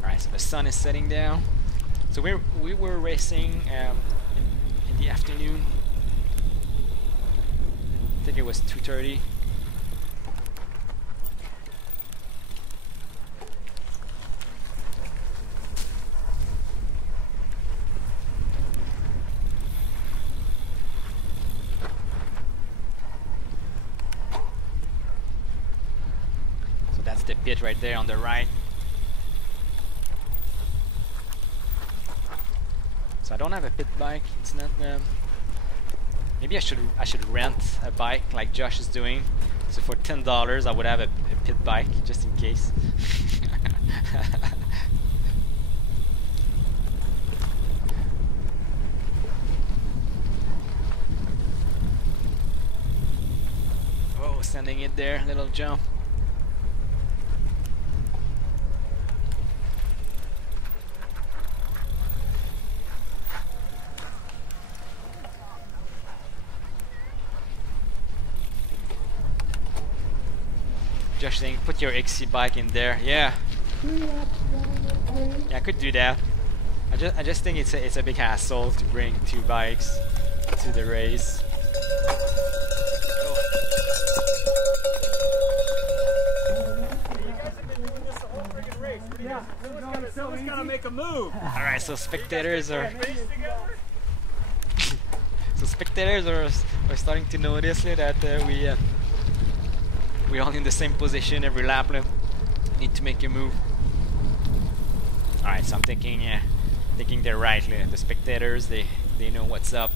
Alright, so the sun is setting down. So we were racing in the afternoon. I think it was 2:30. So that's the pit right there on the right. So I don't have a pit bike. It's not. Maybe I should rent a bike like Josh is doing. So for $10, I would have a pit bike just in case. Oh, sending it there, little jump. Josh saying, put your XC bike in there. Yeah, I could do that. I just think it's a big hassle to bring 2 bikes to the race. Someone's gotta make a move. All right, so spectators are starting to notice that we're all in the same position every lap. Need to make a move. Alright, so I'm thinking they're right. The spectators, they know what's up.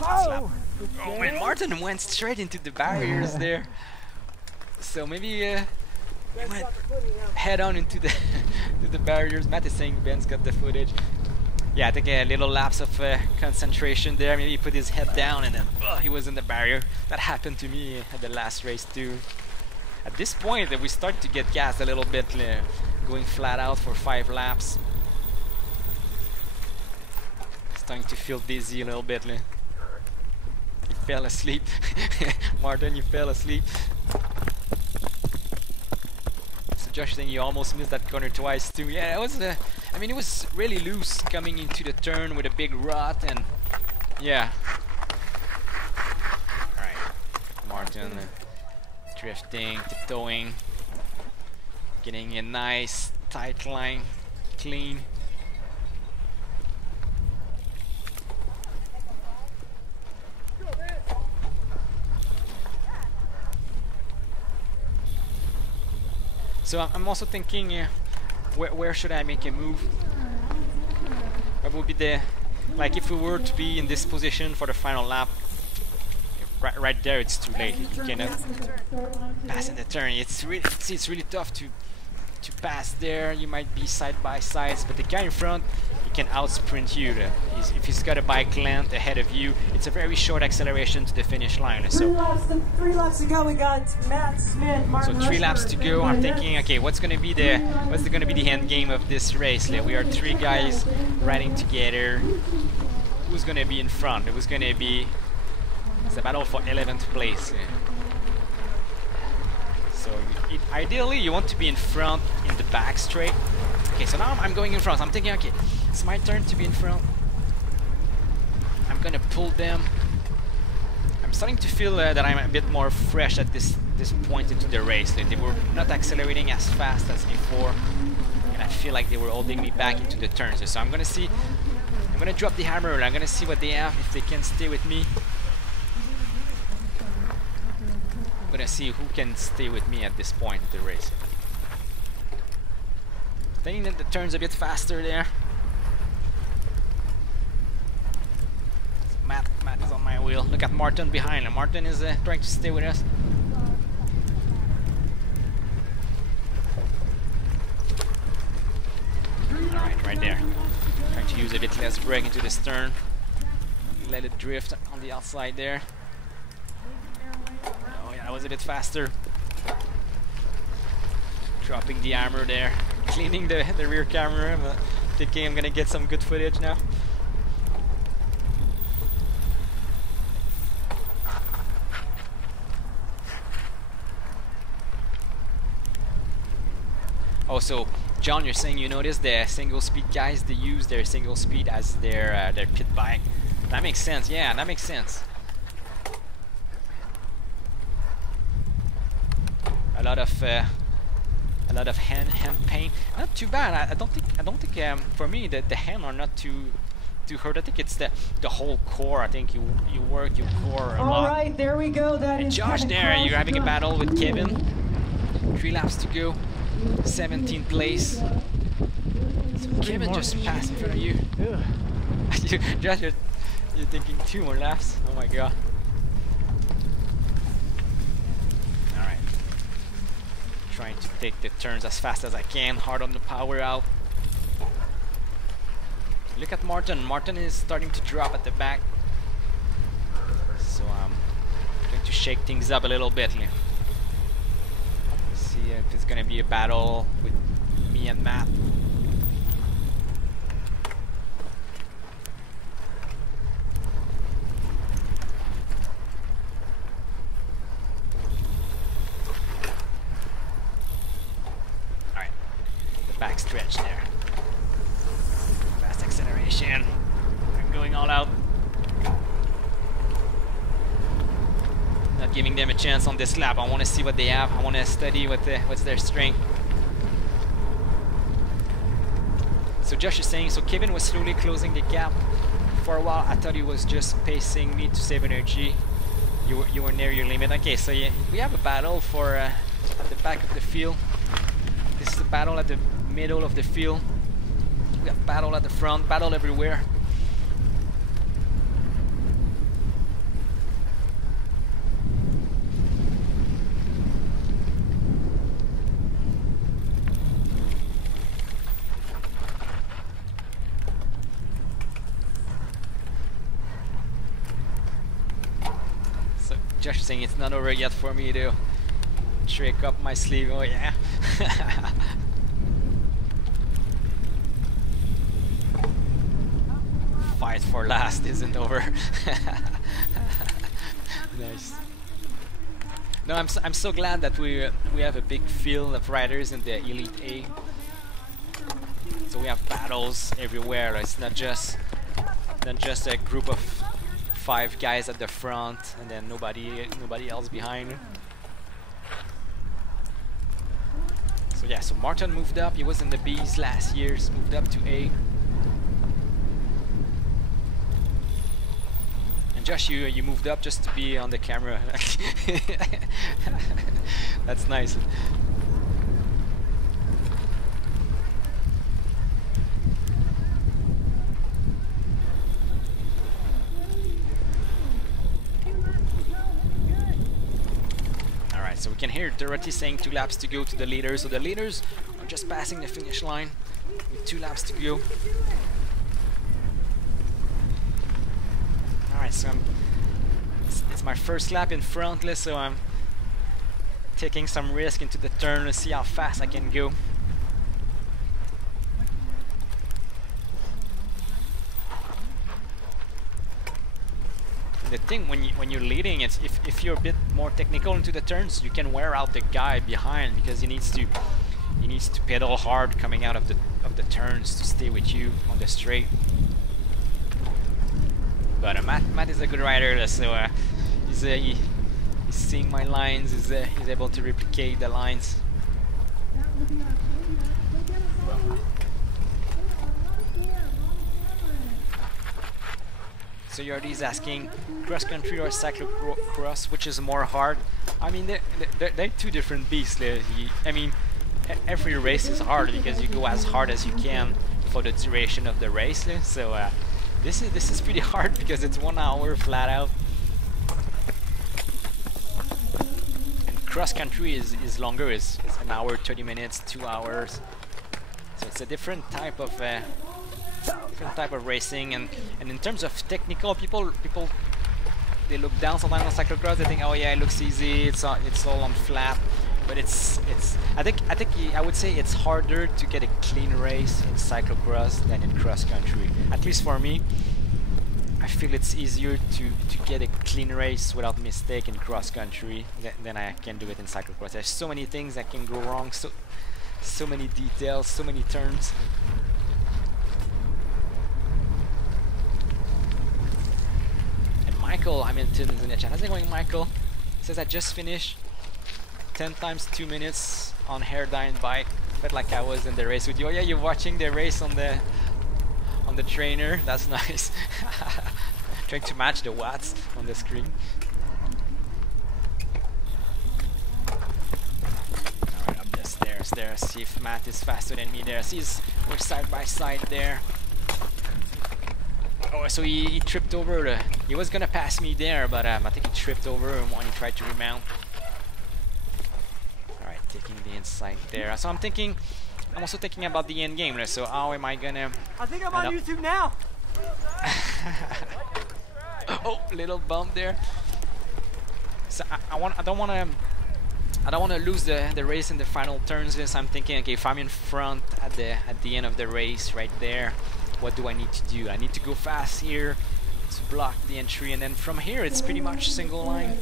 Oh man, Martin went straight into the barriers there. So maybe we might head on into the to the barriers. Matt is saying Ben's got the footage. Yeah, I think a little lapse of concentration there. Maybe he put his head down and then he was in the barrier. That happened to me at the last race too. At this point, we start to get gassed a little bit, going flat out for 5 laps. Starting to feel dizzy a little bit. You fell asleep. Martin, you fell asleep. So Josh saying you almost missed that corner twice too. Yeah, it was I mean, it was really loose coming into the turn with a big rut, and yeah. Alright, Martin drifting, tiptoeing, getting a nice tight line, clean. So I'm also thinking, where should I make a move? What would be the, like if we were to be in this position for the final lap, right there it's too late. You cannot pass in the turn. It's really tough to pass there. You might be side by sides, but the guy in front, he can outsprint you. If he's got a bike length ahead of you, it's a very short acceleration to the finish line. So 3 laps to go. We got Matt Smith, Martin. So 3 laps to go. I'm thinking, okay, what's gonna be the end game of this race? We are 3 guys riding together. Who's gonna be in front? It's a battle for 11th place. So ideally you want to be in front in the back straight. Okay, so now I'm going in front. So I'm thinking, okay, it's my turn to be in front. I'm gonna pull them. I'm starting to feel that I'm a bit more fresh at this point into the race. They were not accelerating as fast as before, and feel like they were holding me back into the turns. So I'm gonna see. I'm gonna drop the hammer and I'm gonna see what they have, if they can stay with me. I'm gonna see who can stay with me at this point of the race. I think that the turn's a bit faster there. Matt is on my wheel. Look at Martin behind him. Martin is trying to stay with us. Alright, right there. Trying to use a bit less brake into this turn. Let it drift on the outside there. Oh yeah, that was a bit faster. Dropping the hammer there. Cleaning the rear camera. But thinking I'm gonna get some good footage now. Oh, so John, you're saying you notice the single speed guys, they use their single speed as their pit bike. That makes sense. Yeah, that makes sense. A lot of hand pain. Not too bad. I don't think for me the hand are not too hurt. I think it's the whole core. I think you work your core a lot. All right, there we go. That And is Josh, there you're having a battle with Kevin. 3 laps to go. 17th place. So Kevin just passed in front of you. Josh, you're thinking 2 more laps. Oh my god. Alright. Trying to take the turns as fast as I can. Hard on the power out. Look at Martin. Martin is starting to drop at the back. So I'm trying to shake things up a little bit here. See if it's gonna be a battle with me and Matt. Alright, the back stretch there. Fast acceleration. I'm going all out. Not giving them a chance on this lap. I want to see what they have. I want to study what's their strength. So Josh is saying, so Kevin was slowly closing the gap. For a while, I thought he was just pacing me to save energy. You were near your limit. Okay, so yeah, we have a battle for at the back of the field. This is a battle at the middle of the field. We have battle at the front, battle everywhere. Josh is saying it's not over yet for me to trick up my sleeve. Oh yeah. Fight for last isn't over. Nice. No, I'm so glad that we have a big field of riders in the Elite A. So we have battles everywhere. It's not just a group of 5 guys at the front and then nobody else behind. So yeah, so Martin moved up. He was in the B's last year, moved up to A. And Josh, you moved up just to be on the camera. That's nice. So we can hear Dorothy saying 2 laps to go to the leaders. So the leaders are just passing the finish line with 2 laps to go. Alright, so it's my first lap in frontless, so I'm taking some risk into the turn to see how fast I can go. The thing when you're leading, it's if you're a bit more technical into the turns, you can wear out the guy behind because he needs to pedal hard coming out of the turns to stay with you on the straight. But Matt is a good rider, so he's seeing my lines. He's able to replicate the lines. So Yardy's asking cross country or cyclocross, which is more hard. I mean, they're two different beasts. I mean, every race is hard because you go as hard as you can for the duration of the race. So this is pretty hard because it's 1 hour flat out. And cross country is longer. Is an hour, 30 minutes, 2 hours. So it's a different type of racing, and in terms of technical, people they look down sometimes on cyclocross. They think, oh yeah, it looks easy. It's all on flat, but I would say it's harder to get a clean race in cyclocross than in cross country. At least for me, I feel it's easier to get a clean race without mistake in cross country than I can do it in cyclocross. There's so many things that can go wrong. So many details, so many turns. And Michael Hamilton is in the chat. How's it going, Michael? He says I just finished 10 times 2 minutes on hairdyne bike. Felt like I was in the race with you. Oh yeah, you're watching the race on the trainer. That's nice. Trying to match the watts on the screen. There, see if Matt is faster than me there. See, we're side by side there. Oh, so he tripped over he was gonna pass me there, but I think he tripped over when he tried to remount. Alright, taking the inside there. So I'm also thinking about the end game. So how am I gonna... I think I'm on YouTube now. Oh, little bump there. So I don't want to lose the race in the final turns. So I'm thinking, okay, if I'm in front at the end of the race right there, what do I need to do? I need to go fast here to block the entry, and then from here it's pretty much single line,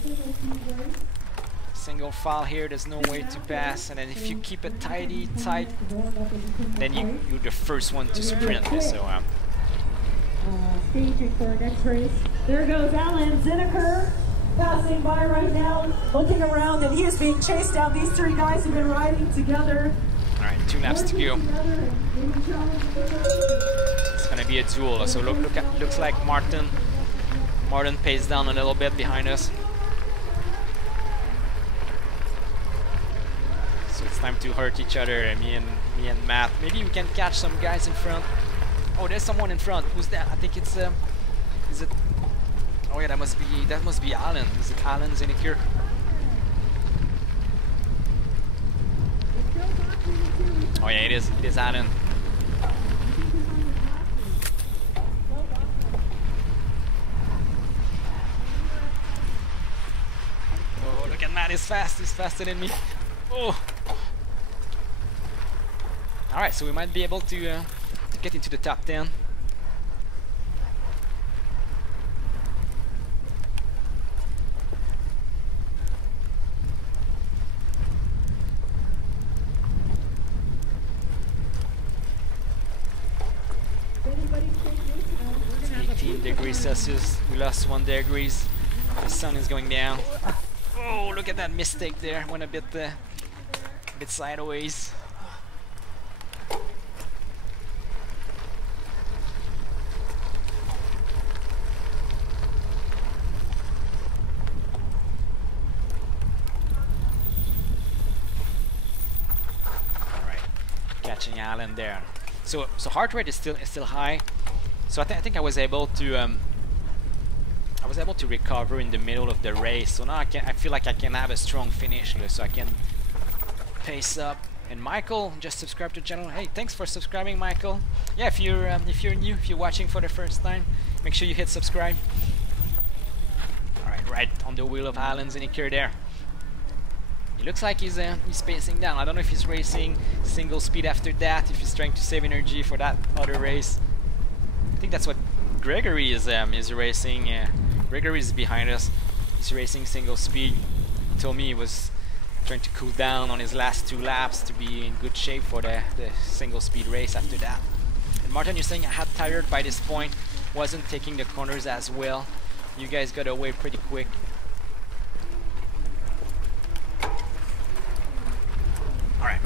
single file here. There's no way to pass, and then if you keep it tight, then you're the first one to sprint. So staging for our next race. There goes Alan Zinneker, passing by right now, looking around, and he is being chased down. These three guys have been riding together. Alright, 2 laps to go. It's gonna be a duel. So looks like Martin paced down a little bit behind us. So it's time to hurt each other, me and Matt. Maybe we can catch some guys in front. Oh, there's someone in front. Who's that? I think it's is it? Oh yeah, that must be Alan. Is it Alan Zinneker? Oh yeah, it is Alan. Oh, look at Matt, he's faster than me. Oh. Alright, so we might be able to get into the top 10. Degrees Celsius. We lost 1 degrees. The sun is going down. Oh, look at that mistake there. Went a bit sideways. Alright, catching Alan there. So heart rate is still high. So I think I was able to recover in the middle of the race. So now I feel like I can have a strong finish, so I can pace up. And Michael just subscribed to the channel. Hey, thanks for subscribing, Michael. Yeah, if you're new, if you're watching for the first time, make sure you hit subscribe. All right on the wheel of Alan Zinneker there. It looks like he's pacing down. I don't know if he's racing single speed after that, if he's trying to save energy for that other race. I think that's what Gregory is racing. Gregory is behind us. He's racing single speed. He told me he was trying to cool down on his last 2 laps to be in good shape for the single speed race after that. And Martin, you're saying I had tired by this point, wasn't taking the corners as well. You guys got away pretty quick. Alright,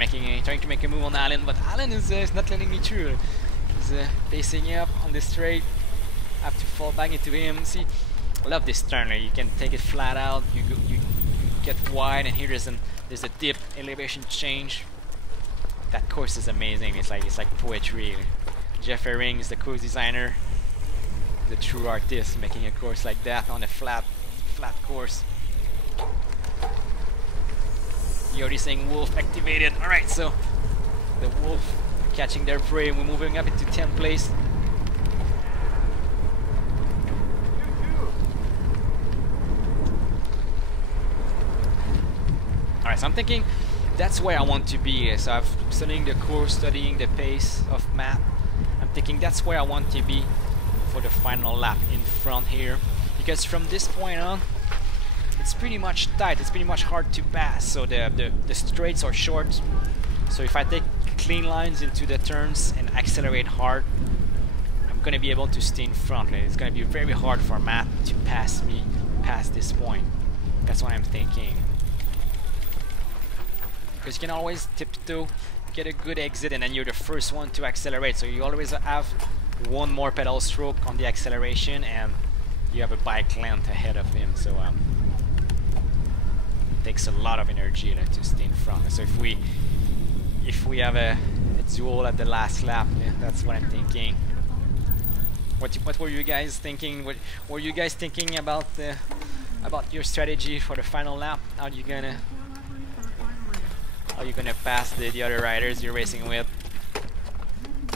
trying to make a move on Alan, but Alan is not letting me through. He's pacing up on the straight. have to fall back into him. See, I love this turn. You can take it flat out. You get wide, and here there's a dip, elevation change. That course is amazing. It's like poetry. Jeff Herring is the course designer, the true artist, making a course like that on a flat course. You're already saying wolf activated. All right, so the wolf catching their prey. We're moving up into 10th place. Alright, so I'm thinking that's where I want to be. So I'm studying the course, studying the pace of Matt. I'm thinking that's where I want to be for the final lap in front here. Because from this point on, it's pretty much tight. It's pretty much hard to pass. So the straights are short. So if I take clean lines into the turns and accelerate hard, I'm going to be able to stay in front. It's going to be very hard for Matt to pass me past this point. That's what I'm thinking. Because you can always tiptoe, get a good exit, and then you're the first one to accelerate. So you always have one more pedal stroke on the acceleration, and you have a bike length ahead of him. So it takes a lot of energy to stay in front. So if we have a duel at the last lap, yeah, that's what I'm thinking. What were you guys thinking? What were you guys thinking about your strategy for the final lap? How are you gonna pass the other riders you're racing with?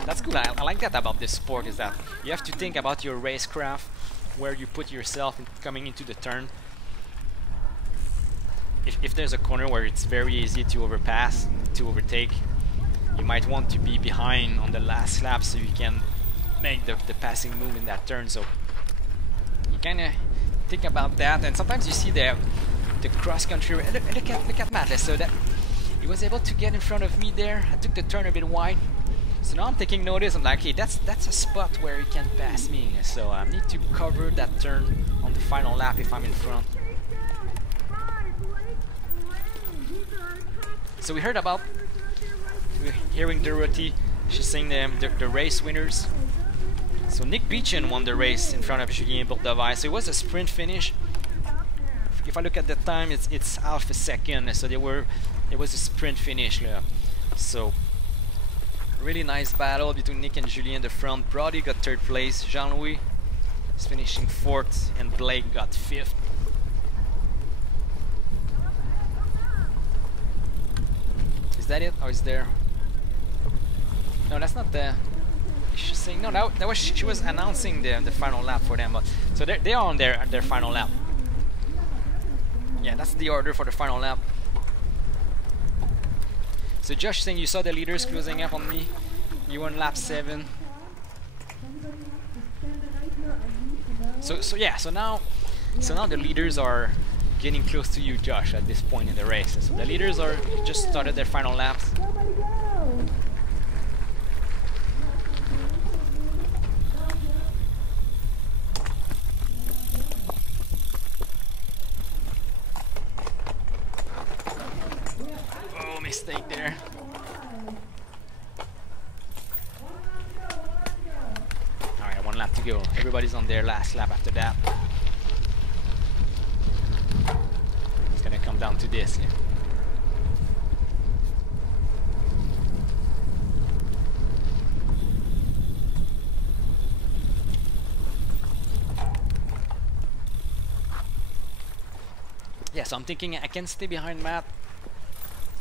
That's cool. I like that about this sport, is that you have to think about your racecraft, where you put yourself in coming into the turn. If there's a corner where it's very easy to overtake, you might want to be behind on the last lap so you can make the passing move in that turn. So you kind of think about that, and sometimes you see the cross country. Look at Matt. So that he was able to get in front of me there. I took the turn a bit wide. So now I'm taking notice. I'm like, hey, that's a spot where he can pass me. So I need to cover that turn on the final lap if I'm in front. So we're hearing Dorothy. She's saying the race winners. So Nick Beechin won the race in front of Julien Bourdevais. So it was a sprint finish. If I look at the time, it's half a second. So it was a sprint finish. So really nice battle between Nick and Julien in the front. Brody got 3rd place. Jean-Louis is finishing 4th, and Blake got 5th. Is that it, or is there? No, that's not the. She's saying no. That was she was announcing the final lap for them. But so they are on their final lap. Yeah, that's the order for the final lap. So Josh saying you saw the leaders closing up on me. You won lap 7. So yeah. So now the leaders are getting close to you, Josh, at this point in the race. So the leaders are just started their final laps. Oh, mistake there. Alright, 1 lap to go. Everybody's on their last lap after that. Come down to this. Yeah, so I'm thinking I can stay behind Matt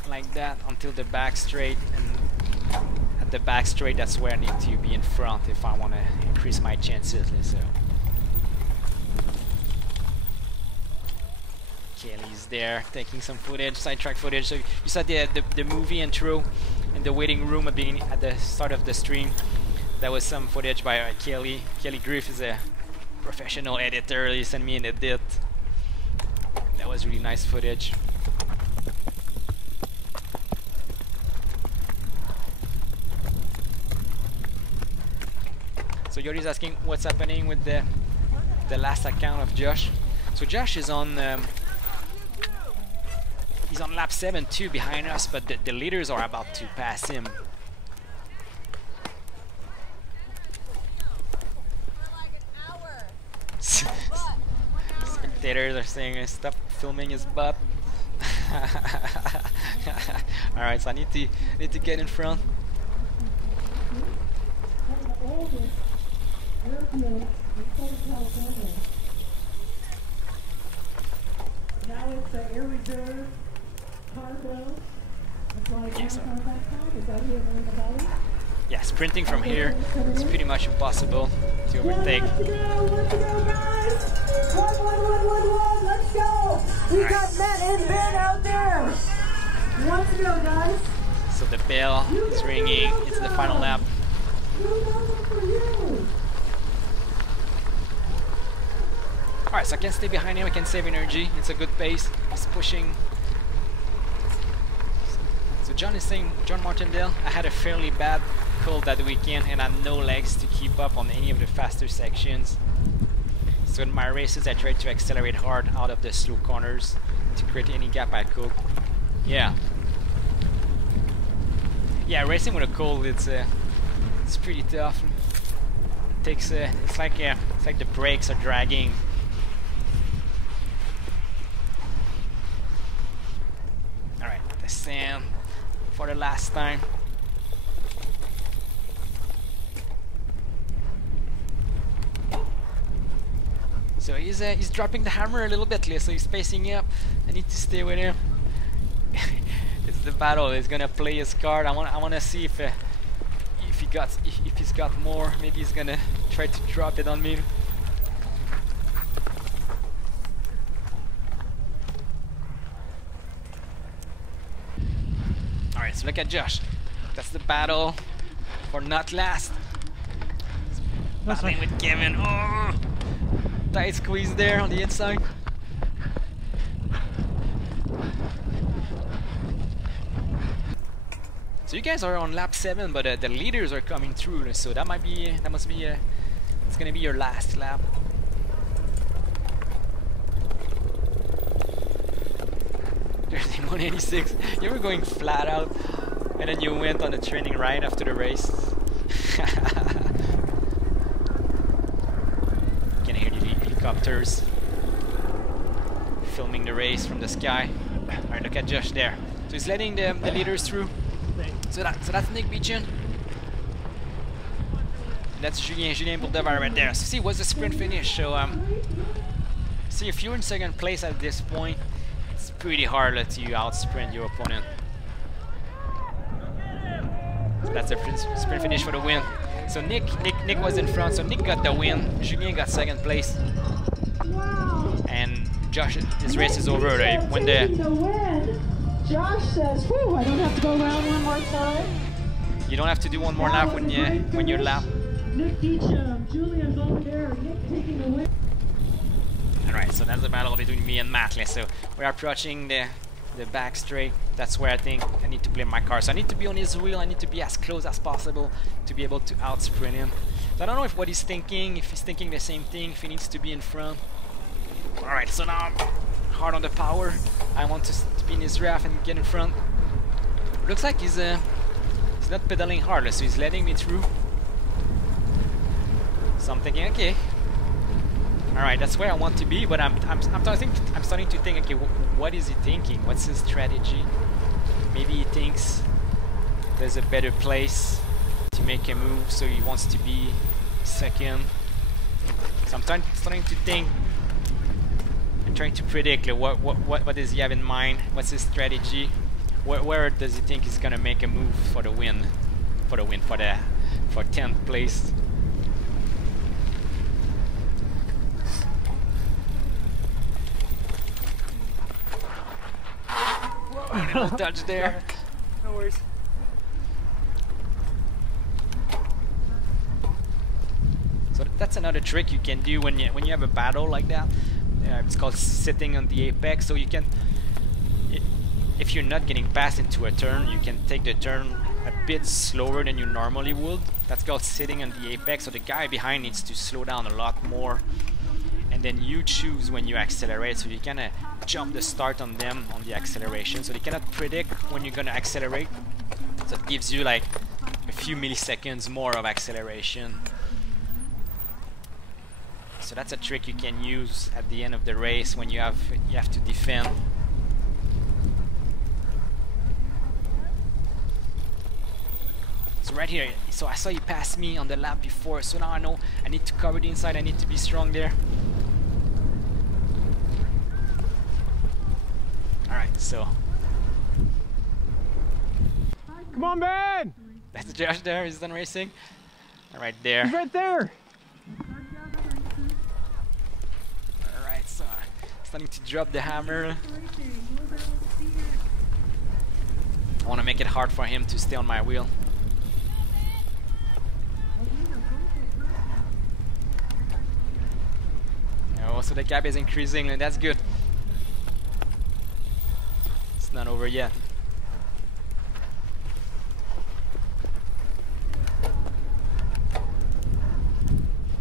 like that until the back straight, and at the back straight that's where I need to be in front if I want to increase my chances. So Kelly's there taking some footage, sidetrack footage. So you saw the movie intro in the waiting room at the start of the stream. That was some footage by Kelly. Kelly Griff is a professional editor. He sent me an edit. That was really nice footage. So Yori's asking what's happening with the last account of Josh. So Josh is on. He's on lap 7 too behind us, but the leaders are about to pass him. spectators are saying stop filming his butt. Alright, so I need to get in front. Now it's the Air Reserve cargo. Yes, Is that here in Moreno Valley? yeah, sprinting from here is pretty much impossible to overtake. Let's go, guys! One, let's go! We got Matt and Ben out there! One to go, guys! So the bell is ringing, it's the final lap. Alright, so I can stay behind him, I can save energy, it's a good pace, he's pushing. So John is saying, John Martindale, I had a fairly bad cold that weekend and I had no legs to keep up on any of the faster sections. So in my races I tried to accelerate hard out of the slow corners to create any gap I could. Yeah, racing with a cold, it's pretty tough. It takes it's like the brakes are dragging. All right, the sand for the last time. So he's dropping the hammer a little bit, so he's spacing up. I need to stay with him. It's the battle. He's gonna play his card. I wanna see if he's got more. Maybe he's gonna try to drop it on me. All right, so look at Josh. That's the battle for not last. Battling with Kevin. Oh, tight squeeze there on the inside. So you guys are on lap 7, but the leaders are coming through. So that must be it's gonna be your last lap. There's the 186. You were going flat out, and then you went on the training right after the race. You can hear the helicopters filming the race from the sky. Alright, look at Josh there. So he's letting the leaders through. So that's Nick Beechin. That's Julien Bourdeval right there. So see, it was a sprint finish. So see, if you're in second place at this point, it's pretty hard to out sprint your opponent. So that's a sprint finish for the win. So Nick was in front, so Nick got the win. Julien got second place. And Josh, his race is over. Right? When Josh says, "Whew, I don't have to go around one more time." You don't have to do one more lap when you're lap. Nick Beecham, Julian Voltaire, Nick taking the win. Alright, so that's the battle between me and Matley. So we're approaching the back straight. That's where I think I need to play my car. So I need to be on his wheel, I need to be as close as possible to be able to out sprint him. So I don't know what he's thinking, if he's thinking the same thing, if he needs to be in front. Alright, so now I'm hard on the power. I want to spin his draft and get in front. Looks like he's not pedaling hard, so he's letting me through. So I'm thinking, okay, alright, that's where I want to be, but I'm starting to think, okay, what is he thinking? What's his strategy? Maybe he thinks there's a better place to make a move, so he wants to be second. So I'm starting to think. I'm trying to predict, like, what does he have in mind? What's his strategy? Where does he think he's gonna make a move for the win? For 10th place. Little touch there. No worries. So that's another trick you can do when you have a battle like that. It's called sitting on the apex. So you can, if you're not getting passed into a turn, you can take the turn a bit slower than you normally would. That's called sitting on the apex. So the guy behind needs to slow down a lot more, and then you choose when you accelerate. So you kind of jump the start on them on the acceleration. So they cannot predict when you're gonna accelerate. So it gives you like a few milliseconds more of acceleration. So that's a trick you can use at the end of the race when you have to defend. So right here, so I saw you pass me on the lap before, so now I know I need to cover the inside, I need to be strong there. Alright, so Come on, Ben! that's Josh there, he's done racing. Alright there. He's right there! Alright, so starting to drop the hammer. I want to make it hard for him to stay on my wheel. Oh, so the gap is increasing, and that's good. It's not over yet.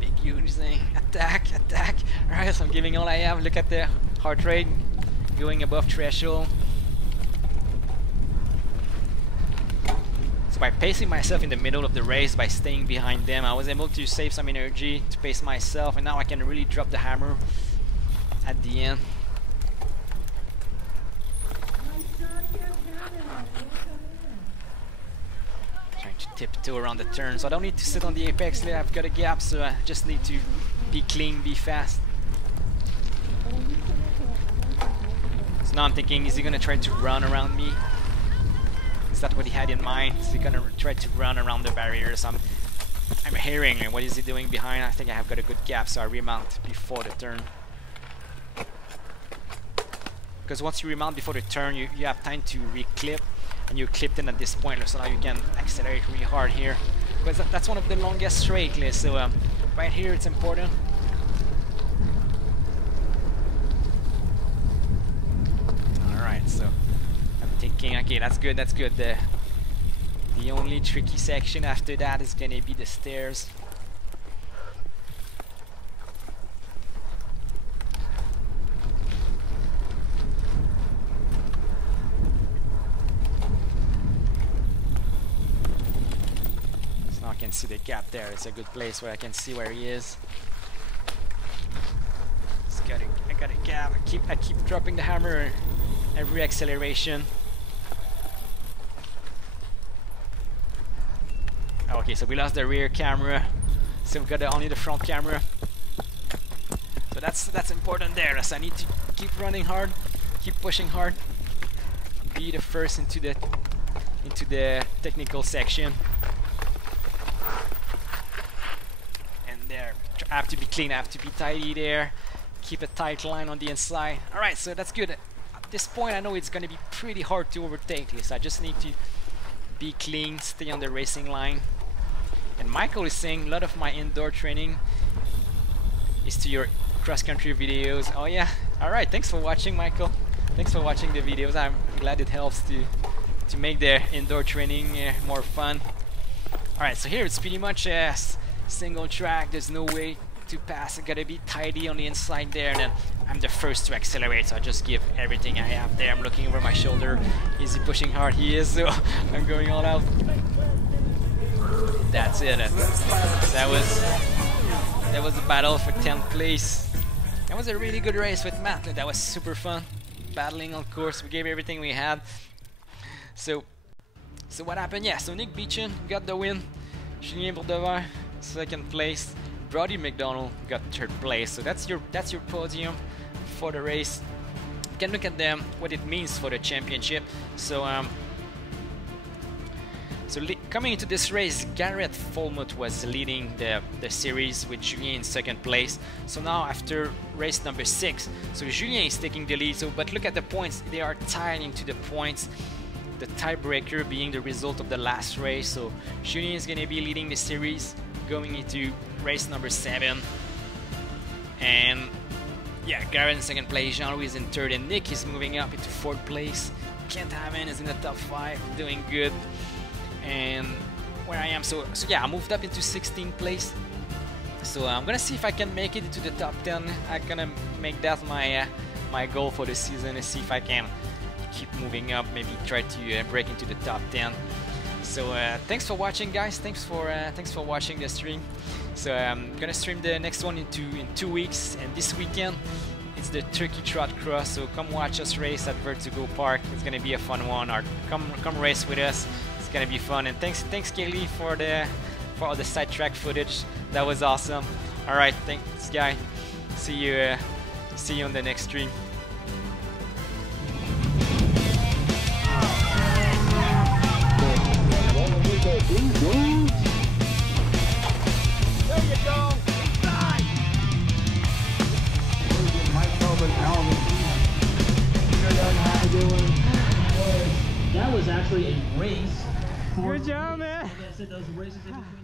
Big huge thing. Attack, attack. Alright, so I'm giving all I have. Look at the heart rate going above threshold. So by pacing myself in the middle of the race, by staying behind them, I was able to save some energy to pace myself, and now I can really drop the hammer at the end. Trying to tiptoe around the turn, so I don't need to sit on the apex layer. I've got a gap, so I just need to be clean, be fast. So now I'm thinking, is he gonna try to run around me? Is that what he had in mind? Is he gonna try to run around the barriers? I'm hearing what is he doing behind. I think I have got a good gap, so I remount before the turn. Because once you remount before the turn, you have time to re-clip, and you clipped in at this point, so now you can accelerate really hard here. Because that's one of the longest straight, so right here it's important. Alright, so I'm thinking, okay, that's good, that's good. The only tricky section after that is gonna be the stairs. So now I can see the gap there. It's a good place where I can see where he is. I got a gap. I keep dropping the hammer every acceleration. Okay, so we lost the rear camera, so we've got only the front camera. So that's important there. So I need to keep running hard, keep pushing hard, be the first into the technical section. And there, I have to be clean, I have to be tidy there. Keep a tight line on the inside. Alright, so that's good. At this point I know it's gonna be pretty hard to overtake this. I just need to be clean, stay on the racing line. And Michael is saying a lot of my indoor training is to your cross-country videos. Oh yeah, alright, thanks for watching, Michael. Thanks for watching the videos. I'm glad it helps to make the indoor training more fun. Alright, so here it's pretty much a single track. There's no way to pass. I gotta be tidy on the inside there, and then I'm the first to accelerate, so I just give everything I have there. I'm looking over my shoulder. Is he pushing hard? He is, so I'm going all out. That's it. That was the battle for 10th place. That was a really good race with Matt. That was super fun. Battling on course. We gave everything we had. So what happened? Yeah, so Nick Beechin got the win. Julien Bourdevert, 2nd place. Brody McDonald got 3rd place. So that's your podium for the race. You can look at them, what it means for the championship. So coming into this race, Garrett Fulmut was leading the series with Julien in 2nd place. So now after race number 6, so Julien is taking the lead. So but look at the points, they are tied into the points. The tiebreaker being the result of the last race. So Julien is going to be leading the series going into race number 7. And yeah, Garrett in 2nd place, Jean-Louis is in 3rd, and Nick is moving up into 4th place. Kent Hammond is in the top 5, doing good. And where I am, so yeah, I moved up into 16th place. So I'm gonna see if I can make it into the top 10. I'm gonna make that my goal for the season, and see if I can keep moving up, maybe try to break into the top 10. So thanks for watching, guys. Thanks for watching the stream. So I'm gonna stream the next one in 2 weeks, and this weekend it's the Turkey Trot Cross. So come watch us race at Vertigo Park. It's gonna be a fun one. Or come race with us. It's gonna be fun. And thanks Kaylee for all the sidetrack footage. That was awesome. All right, thanks, guys. See you on the next stream. There you go. Inside. That was actually a race. Good job, man. Like I said, those races in between.